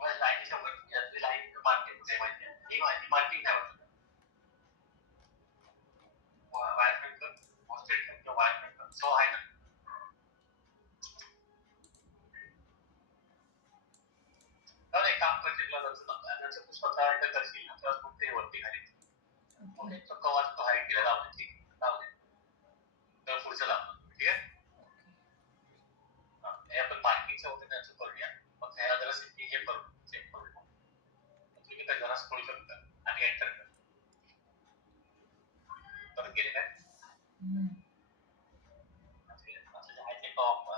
लाईनच्या वरती लाईन मार्किंग माहिती आहे मार्किंग काय होतं वायरमेंट किंवा वायरमेंट तो आहे ना तर एक काम करते तुला तू स्वतः करशील ना तर मग ते वरती खाली कवर तो हाईट केला लावते तर पुढचं लावतो ठीक आहे हे आपण मार्किंगचं वगैरे त्याचं करूया मग ह्याला जरा हे करू चेक करू तुम्ही काय जरा स्क्रोल करता आणि एंटर कर परत गेले काय असं आहे ते टॉप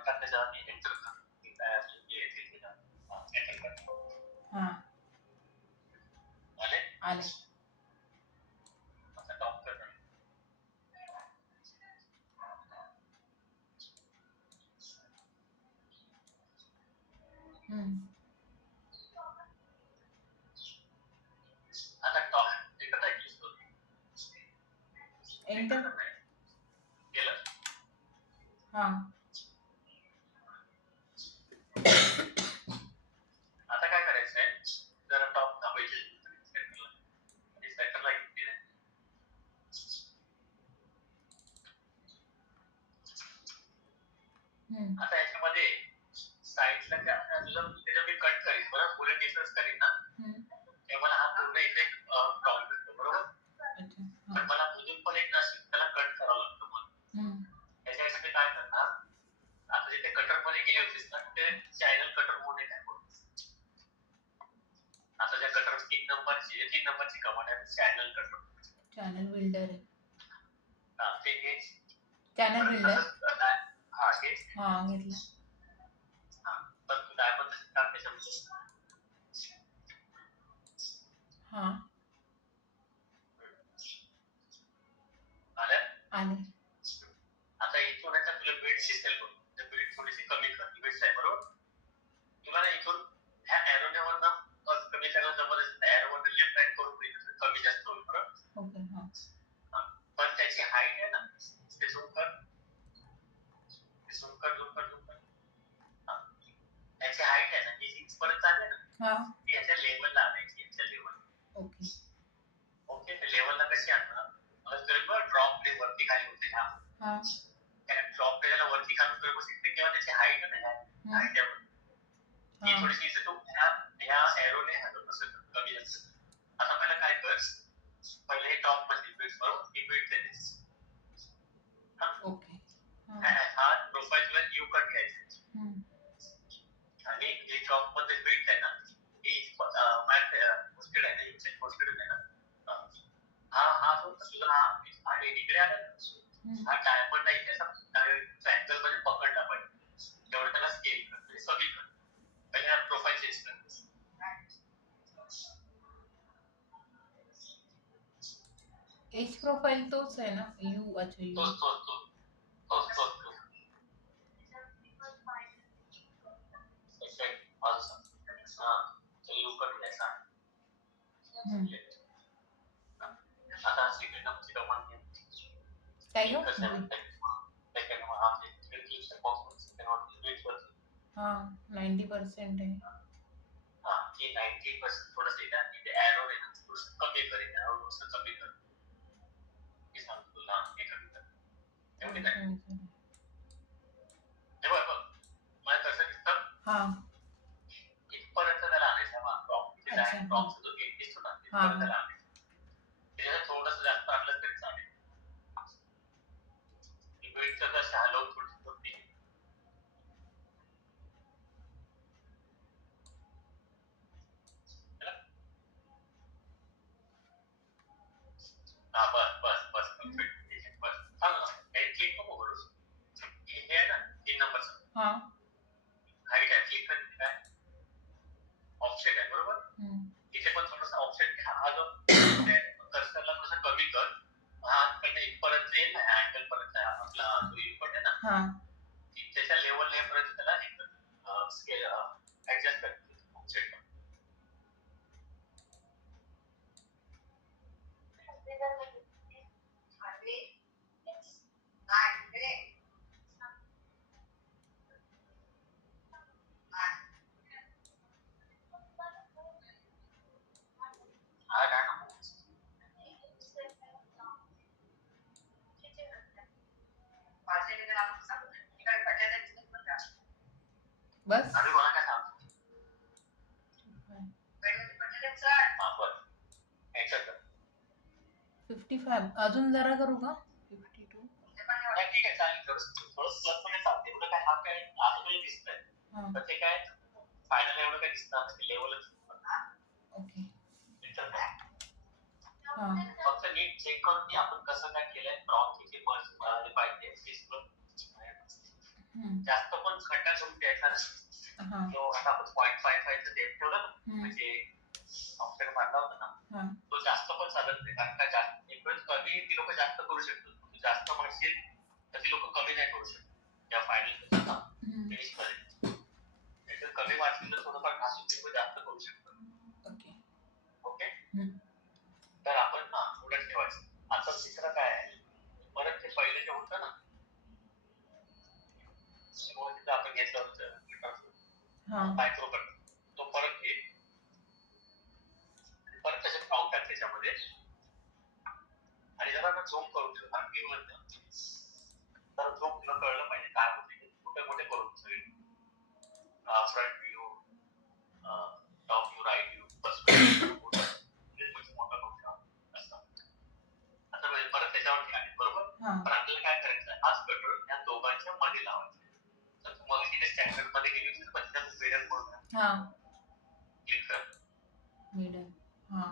त्याच्या एंटर कर आले टॉप कर आता टॉप एकदा यूज करू एंटर गेलं हा चॅनल कटर म्हणून एक आहे बघ. आता त्या कटर 3 नंबरची कमांड आहे चॅनल कटर. चॅनल बिल्डर आहे. ते हेच चॅनल बिल्डर हा हेच घेतलं. पण तू डायमंड काम त्याच्यामध्ये आले. आता इथून आहे तुला बीट दिसेल बघ. बीट थोडीशी कमी कर. बीट आहे बरोबर. तुला ना इथून ह्या एरोने वरनं कमी करायला जमत असेल तर एरोवर लेफ्ट राईट करून कमी जास्त होईल बरोबर. ओके. पण त्याची हाईट आहे ना ते झूम कर. त्याची हाईट आहे ना 20 पर्यंत आहे ना. ती याच्या लेवलला आणायची याच्या लेवल. ओके ते लेवलला कशी आणणार ड्रॉप वरती खाली होते हा ड्रॉप त्याला वरती खाली करू शकते किंवा त्याची हाईट आहे ना हाईट ती थोडीशी इथे तू ह्या एरोने हलव असं कमी जास्त. आता पहिला काय कर पहिले हे टॉप मध्ये बीट बरोबर ही बीट देतेस. हा प्रोफाईल यू कट घ्यायचा आणि जे टॉप मध्ये बीट आहे ना ही पोस्टेड आहे ना युसेज पोस्टेड आहे ना हा जो तुझा हा इकडे आला हा डायमंड नाही त्याचा ट्रायंगल मध्ये पकडला पाहिजे तेवढं त्याला स्केल कर म्हणजे कमी कर. पहिले हा प्रोफाईल चेंज कर. एज प्रोफाईल तोच आहे ना यू. अच्छा यू तोच यू कट घ्यायचा. आता सेकंड नंबरची कमांड घे. काय घेऊ? सेकंड नंबर हा क्लिक बॉक्स सेकंड वर बीट वर 90% आहे. ती 90% थोडंसं इथे इथे एरो आहे ना थोडंसं कमी कर. इथे एरो थोडंसं कमी कर. मी सांगतो तुला हे कमी कर. एवढी नाही हे बघ मला कसं दिसतं इथपर्यंत त्याला आणायचं टॉप इथे टॉपचा जो गेट दिसतो ना तिथपर्यंत त्याला आणायचं. त्याच्यात थोडंसं जास्त आणलं तरी चालेल. बीटचं कसं हलवून थोडी बस क्लिक नको करूस. हे आहे ना 3 नंबरचं हाईट आहे क्लिक कर. काय ऑफसेट आहे बरोबर. इथे पण थोडंसं ऑफसेट घ्या. हा जो कर्सरला थोडंसं कमी कर. हा म्हणजे इथपर्यंत येईल ना अँगल पर्यंत आपला जो इनपुट आहे ना त्याच्या लेवल पर्यंत त्याला हे कर स्केल ऍडजस्ट कर ऑफसेट. बस आणि मला काय सांगतो 55 अजून जरा करू का? 52 ठीक आहे चालेल. थोडं प्लस मध्ये चालते. एवढं काय हा काय असं काही दिसतंय तर ते काय फायनल एवढं काय दिसणार नाही लेवलच. ओके. फक्त नीट चेक करून की आपण कसं काय केलंय. प्रॉप किती मर्ज पाहिजे जास्त पण खड्डा करून द्यायचा नाही. तो आता आपण 0.55 चं डेप ठेवलं ना म्हणजे ऑप्शन मारला होता ना तो जास्त पण चालत नाही. कारण का जास्त एक वेळेस कमी ती लोक जास्त करू शकतात. जास्त म्हणशील तर ती लोक कमी नाही करू शकत. त्या फायनल फिनिश मध्ये कमी वाचली तर थोडंफार घासून ते जास्त करू शकतात. ओके तर आपण पुढे ठेवायचं. आता तिसरं काय आहे परत ते पहिले जे होतं ना सुरुवातीला आपण घेतलं होतं मायक्रो कट तो परत घे. परत त्याच्यात पाऊन टाक त्याच्यामध्ये आणि जरा झूम करून ठेव. कारण व्ह्यू मध्ये तर झूम तुला कळलं पाहिजे काय होते. कुठे कुठे करून सगळे front view top view right view perspective मोठा मोठा असतं. आता परत त्याच्यावर घ्या बरोबर. पण आपल्याला काय करायचं हाच कटर या दोघांच्या मध्ये लावायचा. तर मग तिथे स्टँडर्ड मध्ये गेली पण हा क्लिक कर. मिडल. हा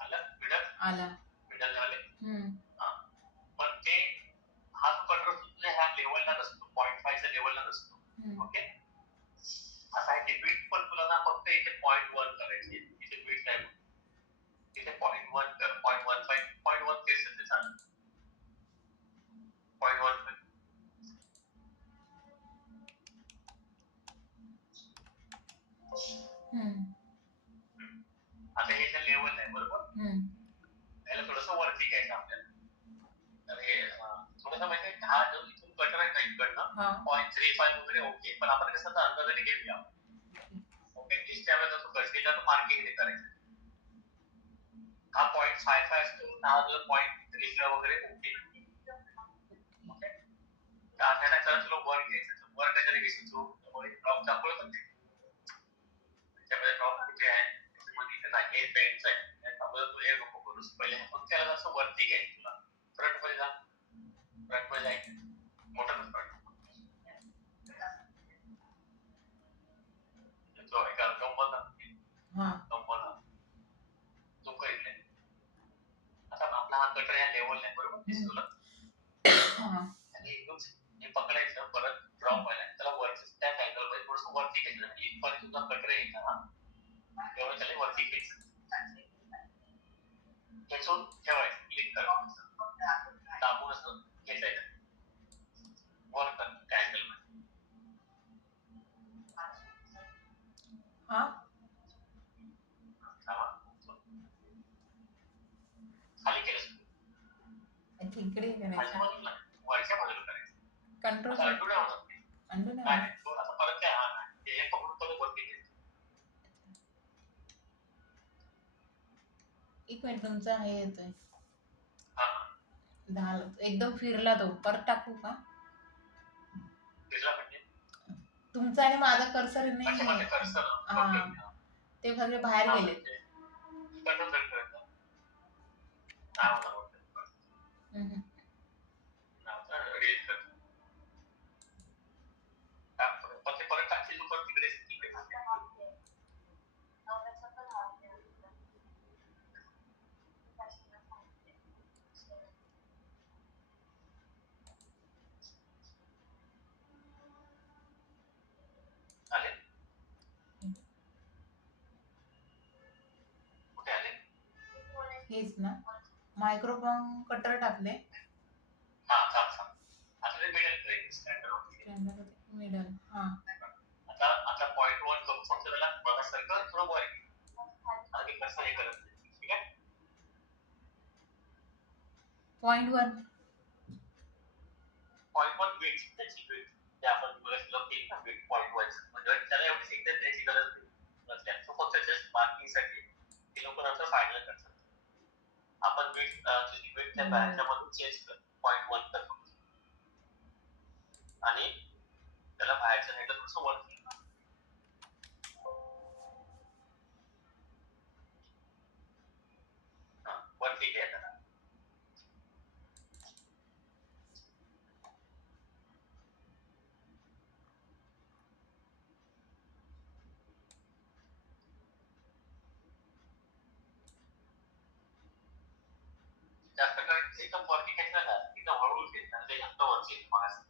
आलं मिडल आला. मिडल झाले. हम्म पण ते हा जो कटर तुझ्या ह्या लेवलला नसतो, 0.5च्या लेवलला नसतो. हम्म. ओके, असा आहे की बीट पण तुला ना फक्त इथे 0.1 करायची, इथे बीट नाही, इथे 0.1 कर, 0.15, 0.1 केस ते चालेल, 0.15. आता हे जे लेवल आहे बरोबर, याला थोडंसं वरती घ्यायचं आपल्याला. तर हे थोडंसं म्हणजे हा जो इथून कटर आहे ना इकडनं 0.35 वगैरे ओके, पण आपण कसं अंदाजाने घेऊया. ओके, ज्या वेळेला तो कटला तो मार्किंग हे करायचं. हा 0.55 असतो, हा जो 0.3 वगैरे ओके. ओके, त्याला खरं तुला वर घ्यायचं. वर त्याच्याने घेशील तू ड्रॉप दाखवलं पण त्याच्यामध्ये ड्रॉप कुठे आहे, त्याच्यामध्ये नाही, हे पेंट्स आहे, त्यामुळे तू हे नको करूस. पहिले मग त्याला जसं वरती घ्यायचं तुला. फ्रंट मध्ये जा, फ्रंट मध्ये जायचं, मोटर फ्रंट जो एका कंपन जो करीत. आता आपला हा कटर या लेवल आहे बरोबर, दिसतो ना. आणि एकदम हे पकडायचं, परत ड्रॉप व्हायला त्याला वरती त्या अँगल मध्ये थोडंसं वरती घ्यायचं. आणि इथपर्यंत तुझा कटर आहे ना, तेवढं त्याला वरती घ्यायचं, खेचून ठेवायचं, क्लिक करायचं, दाबून असं खेचायचं वर कर त्या अँगल मध्ये. खाली केलं इकडे खालच्या बाजूला, वरच्या बाजूला करायचं. कंट्रोल अंडू नाही, तो आता परत काय हा नाही, ते पकडून परत वरती घ्यायचं. एक मिनिट, तुमचा हे येतोय 10 एकदम फिरला तो, परत टाकू का? फिरला म्हणजे तुमचा आणि माझा कर्सर नाही म्हणजे कर्सर हा, ते सगळे बाहेर गेले. कंट्रोल करायचं. नाव रीड कर. पण ते परत टाकशील तू परत तिकडे आले. कुठे आले? हेच ना, मायक्रोफोन कटर टाकले. हा आता ते मिडल स्टँडर्ड मिडल. हा आता 0.1 करून फक्त त्याला बघासारखं थोडं वर आणि कसं हे करत. ठीक आहे, 0.1 वेट त्याची वेट ते आपण बघितलं केली ना, वेट 0.1 म्हणजे त्याला एवढी सिग्नल द्यायची गरज नाही. तो फक्त जस्ट मार्किंगसाठी ते लोक नंतर फायनल करतात. आपण वेट तुझी वेट त्या बॅगच्या मधून चेंज कर, 0.1 कर आणि त्याला बाहेरच्या साईडला थोडंसं वर वरती घ्या त्याला. जास्त काय एकदम वरती घ्यायचं ना, एकदम हळूच घेतलं ते जास्त वरती मागायचं.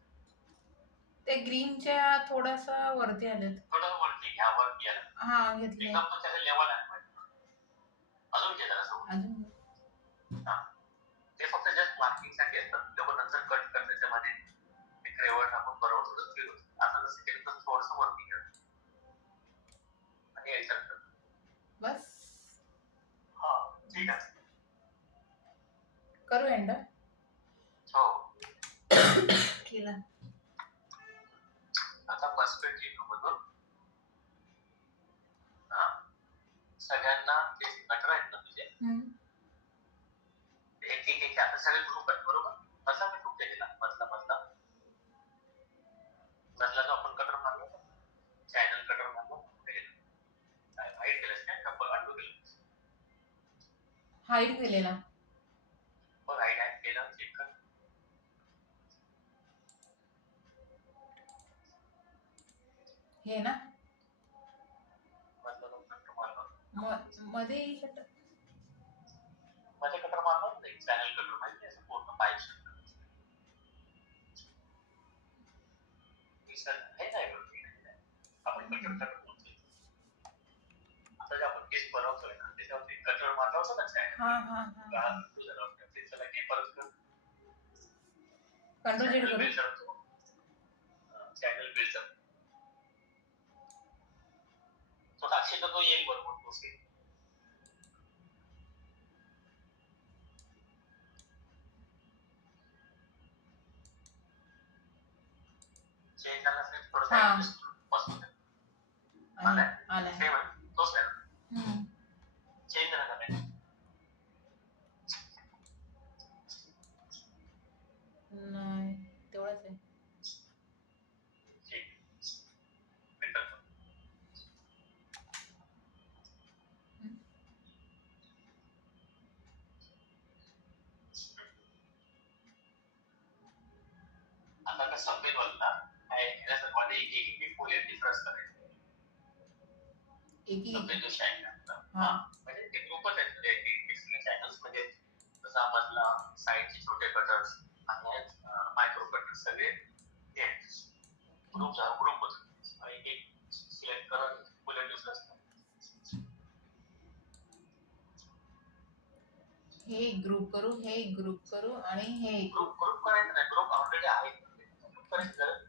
ते ग्रीनच्या थोडासा वरती आलेत. थोडं वरती घ्या, वरती आलं. हा घेतले. एकदम तो त्याचं लेवल आहे, अजून घे जरा अजून ते फक्त जस्ट मार्किंग साठी असतात. लोक नंतर कट करतात, त्याच्यामध्ये एक रेवर टाकून बरोबर थोडं फिरवत. असं जसं केलं तर थोडंसं वरती घ्या आणि एंटर कर. बस हा ठीक आहे, करू एंड. हो केला. आता मस्पेट लिहितो मधून. हा, सगळ्यांना ते कटर आहेत ना तुझे, एक आता सगळे ग्रुप आहेत बरोबर. मधला मी ग्रुप केलेला, मधला जो आपण कटर मारलो, चॅनल कटर मारलो, हाईड केलंस काय का अंडू केलं? हाईड केलेला. बघ हाईड केलं, चेक कर. हे ना मध्ये शटर मध्ये कटर मारणार नाही, चॅनल कटर माहिती आहे पूर्ण पाईप हे नाही आपण कटर करतो आता जे आपण केस बनवतोय ना त्याच्यावरती कटर मारला होता ना चॅनल त्याला की परत कंट्रोल झेड करू चॅनल बिल्ड तो टाकशील तर तो येईल बरोबर तो सेम चेंज झाला असेल थोडंसं बसून आलाय सेम आहे तोच आहे ना चेंज झाला का नाही तेवढंच आहे आता का सबमिट वाला ह्याच्यामध्ये एक फुल डिफरन्स करायचं सबमिट जो चॅनल म्हणजे ते ग्रुपच आहेत म्हणजे चॅनल्स म्हणजे जसा मधला साईडचे छोटे कटर्स आणि मायक्रो कटर्स सगळे ग्रुप होत आणि एक सिलेक्ट करून फुल डिफरन्स हे ग्रुप करू आणि हे ग्रुप करायचं नाही ग्रुप ऑलरेडी आहे ग्रुप करायचं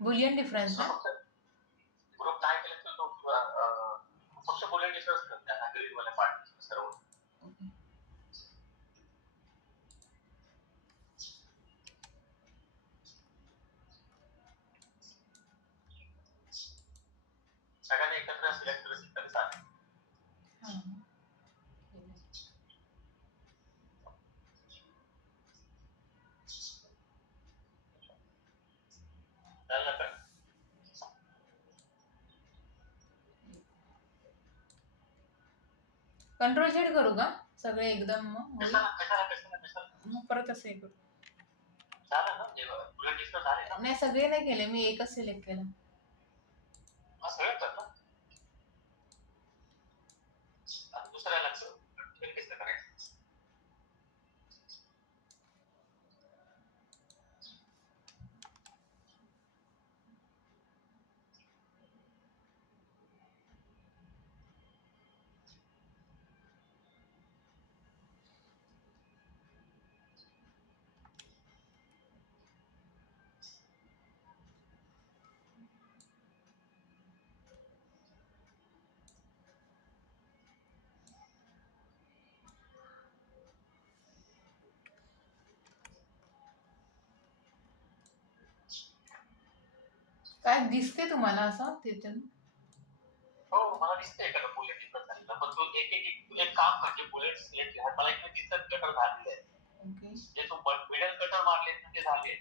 बुलियन डिफरन्स ना ग्रुप काय केलं तर तो फक्त बुलियन डिफरन्स करतात ग्रीड वाले पार्ट सर्व सगळ्यांनी एकत्र सिलेक्ट केलं तरी चालेल कंट्रोल झेड करू का सगळे एकदम मग परत असं हे करू नाही सगळे नाही केले मी एकच सिलेक्ट केलं काय दिसते तुम्हाला असं त्याच्यात हो मला दिसतंय एखादा बुलेट डिफरन्स झालेला पण तू एक काम करते बुलेट सिलेक्ट केला मला एक दिसत कटर झालेले आहे जे तू मिडल कटर मारले ते झाले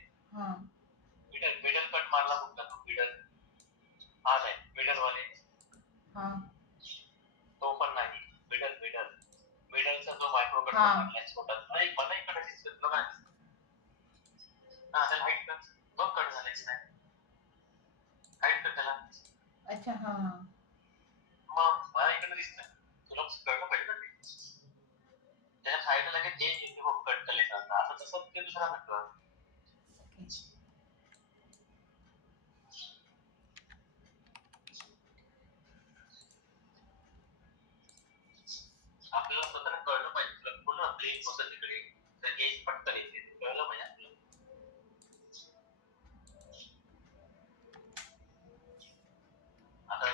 मिडल कट मारला कुठला तू मिडल हा नाही मिडल वाले तो पण नाही मिडलचा जो मायक्रो कट मारलाय छोटा मला इकडे दिसत बघा त्याला हाईट कर बघ कट झालेच नाही हाईट कर त्याला अच्छा हा मग मला इकडे दिसत तुला कळलं पाहिजे ना त्याच्या साईडला लगेच चेंज येते बघ कट केले असं तसं ते दुसरा नका आपल्याला स्वतःला कळलं पाहिजे पूर्ण ब्रेक होतं तिकडे तर एज पटकन येते कळलं पाहिजे आपल्याला आता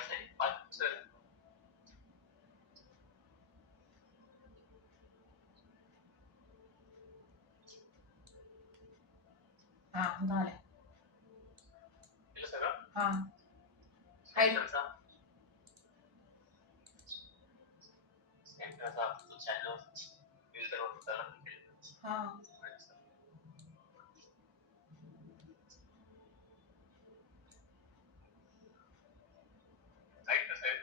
असं झालं सगळं हाईट चॅनल फिल्टर होतं हाईट कसं आहे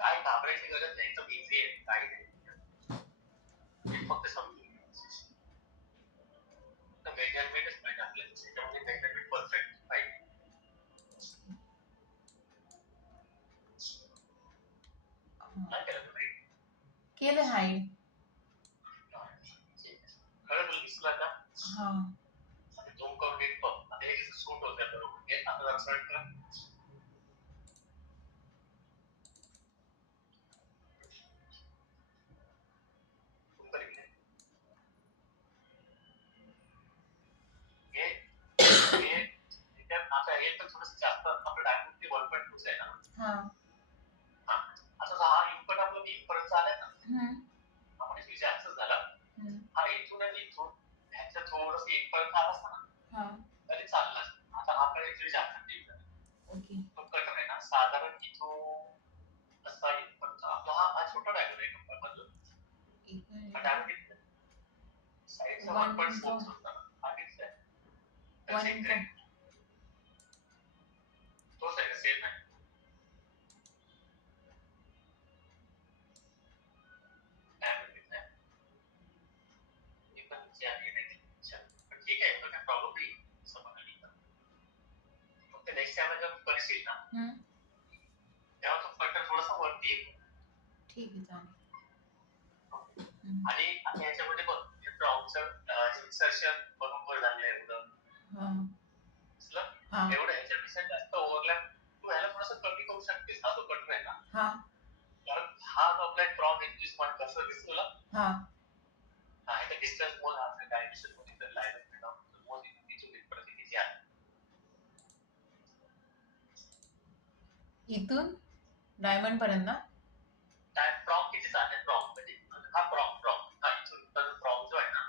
काय घाबरायची गरज नाही एकदम इझी आहे काही नाही फक्त समजून मेजरमेंटच पाहिजे आपल्याला त्याच्यामध्ये मेजरमेंट परफेक्ट पाहिजे. काय केलं तुम्ही? केलं हाईड. खरं बोललीस तुला का? हा झूम करून एक बघ आता हे सूट होतं बरोबर हे आता जरा सर्च कर. आता हे तर थोडंसं जास्त आपलं डायमंड 1.2 आहे ना. हा आता हा इनपुट आपलं इथपर्यंत आलाय ना. आपण इथे जास्त झाला हा इथून आणि इथून ह्याच्या थोडंसं इथपर्यंत आला असता ना तरी चालला असतं. आता आपल्याला इथे जास्त डीप झाला. ओके तो कटर आहे ना साधारण इथून असा इथपर्यंत आपला हा छोटा डायमंड आहे नंबरमधून हा डायमंड इथे साईडचा 1.4 होता हा किती आहे तोच आहे सेम आहे. ठीक आहे तो काय प्रॉब्लेम नाही फक्त नेक्स्ट टाइम जर करशील ना तेव्हा तो कटर थोडासा वरती येईल. ठीक आहे चालेल. आणि आता याच्यामध्ये बघ प्रॉब्लेमचं इन्सर्शन बरोबर झालं एवढं एवढं ह्याच्यापेक्षा जास्त ओव्हरलॅप तू ह्याला थोडंसं कमी करू शकतेस हा जो कटर आहे ना कारण हा जो आपला ड्रॉप एकवीस पॉईंट कसं दिसतो तुला हा ह्याचा डिस्टन्स मोज हा डायमेन्शन मध्ये तर लाईन मोज इथून इथपर्यंत किती आहे इथून डायमंड पर्यंत ना प्रॉम किती चालते प्रॉम म्हणजे हा प्रॉम हा इथून प्रॉम जो आहे ना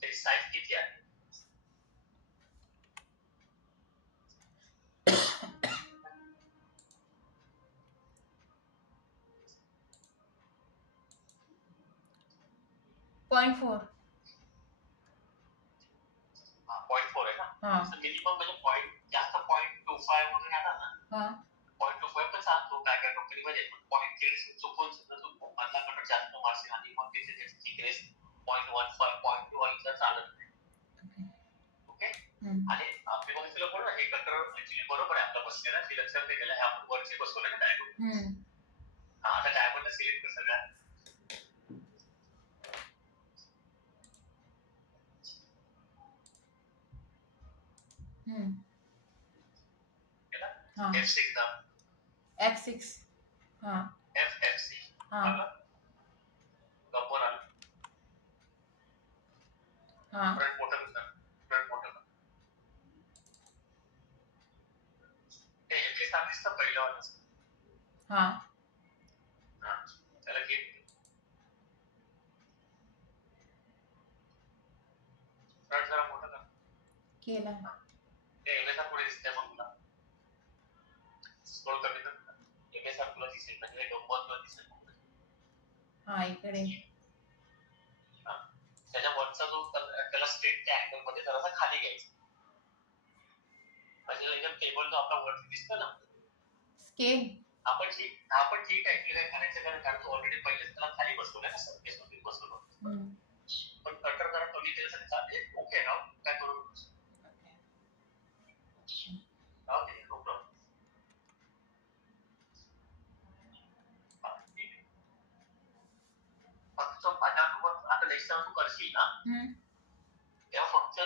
त्याची साईज किती आहे 0.4 0.4 आहे ना मिनिमम म्हणजे पॉईंट जास्त 0.25 वगैरे आला ना 0.25 पण चालतो काय काय कंपनीमध्ये 0.3 चुकून मधला कटर जास्त मार्जिन आणि मग तिथे त्याची थिकनेस 0.15 0.2 इथं चालत नाही. ओके आणि आपली बघितलं कोण हे कटर ऍक्च्युली बरोबर आहे आपला बसलेला सिलेक्शन ते केलं हे आपण वरची बसवलं ना डायमंड आता डायमंडला सिलेक्ट कर सगळ्या F6 दाब F6 F6 आलं गप्पर आलं फ्रंट मोटर हे F6 दिसतं पहिलं त्याला घे फ्रंट जरा मोठं कर केला ते एमएसआर पुढे दिसतंय मग तुला स्क्रोल कमी कर एमएसआर तुला दिसेल म्हणजे डोंबर तुला दिसेल इकडे त्याच्या वरचा जो त्याला स्ट्रेट त्या अँगल मध्ये जरासा खाली घ्यायचा म्हणजे एकदम टेबल जो आपला वरती दिसतो ना स्केल आपण ठीक आहे की काय करायचं कारण तो ऑलरेडी पहिलेच त्याला खाली बसवलंय ना सरफेस वरती बसवलं पण कटर जरा कमी केल्यासाठी चालेल ओके ना काय करू ओके नो प्रॉब्लेम फक्त आता नेक्स्ट टाइम तू करशील ना तेव्हा फक्त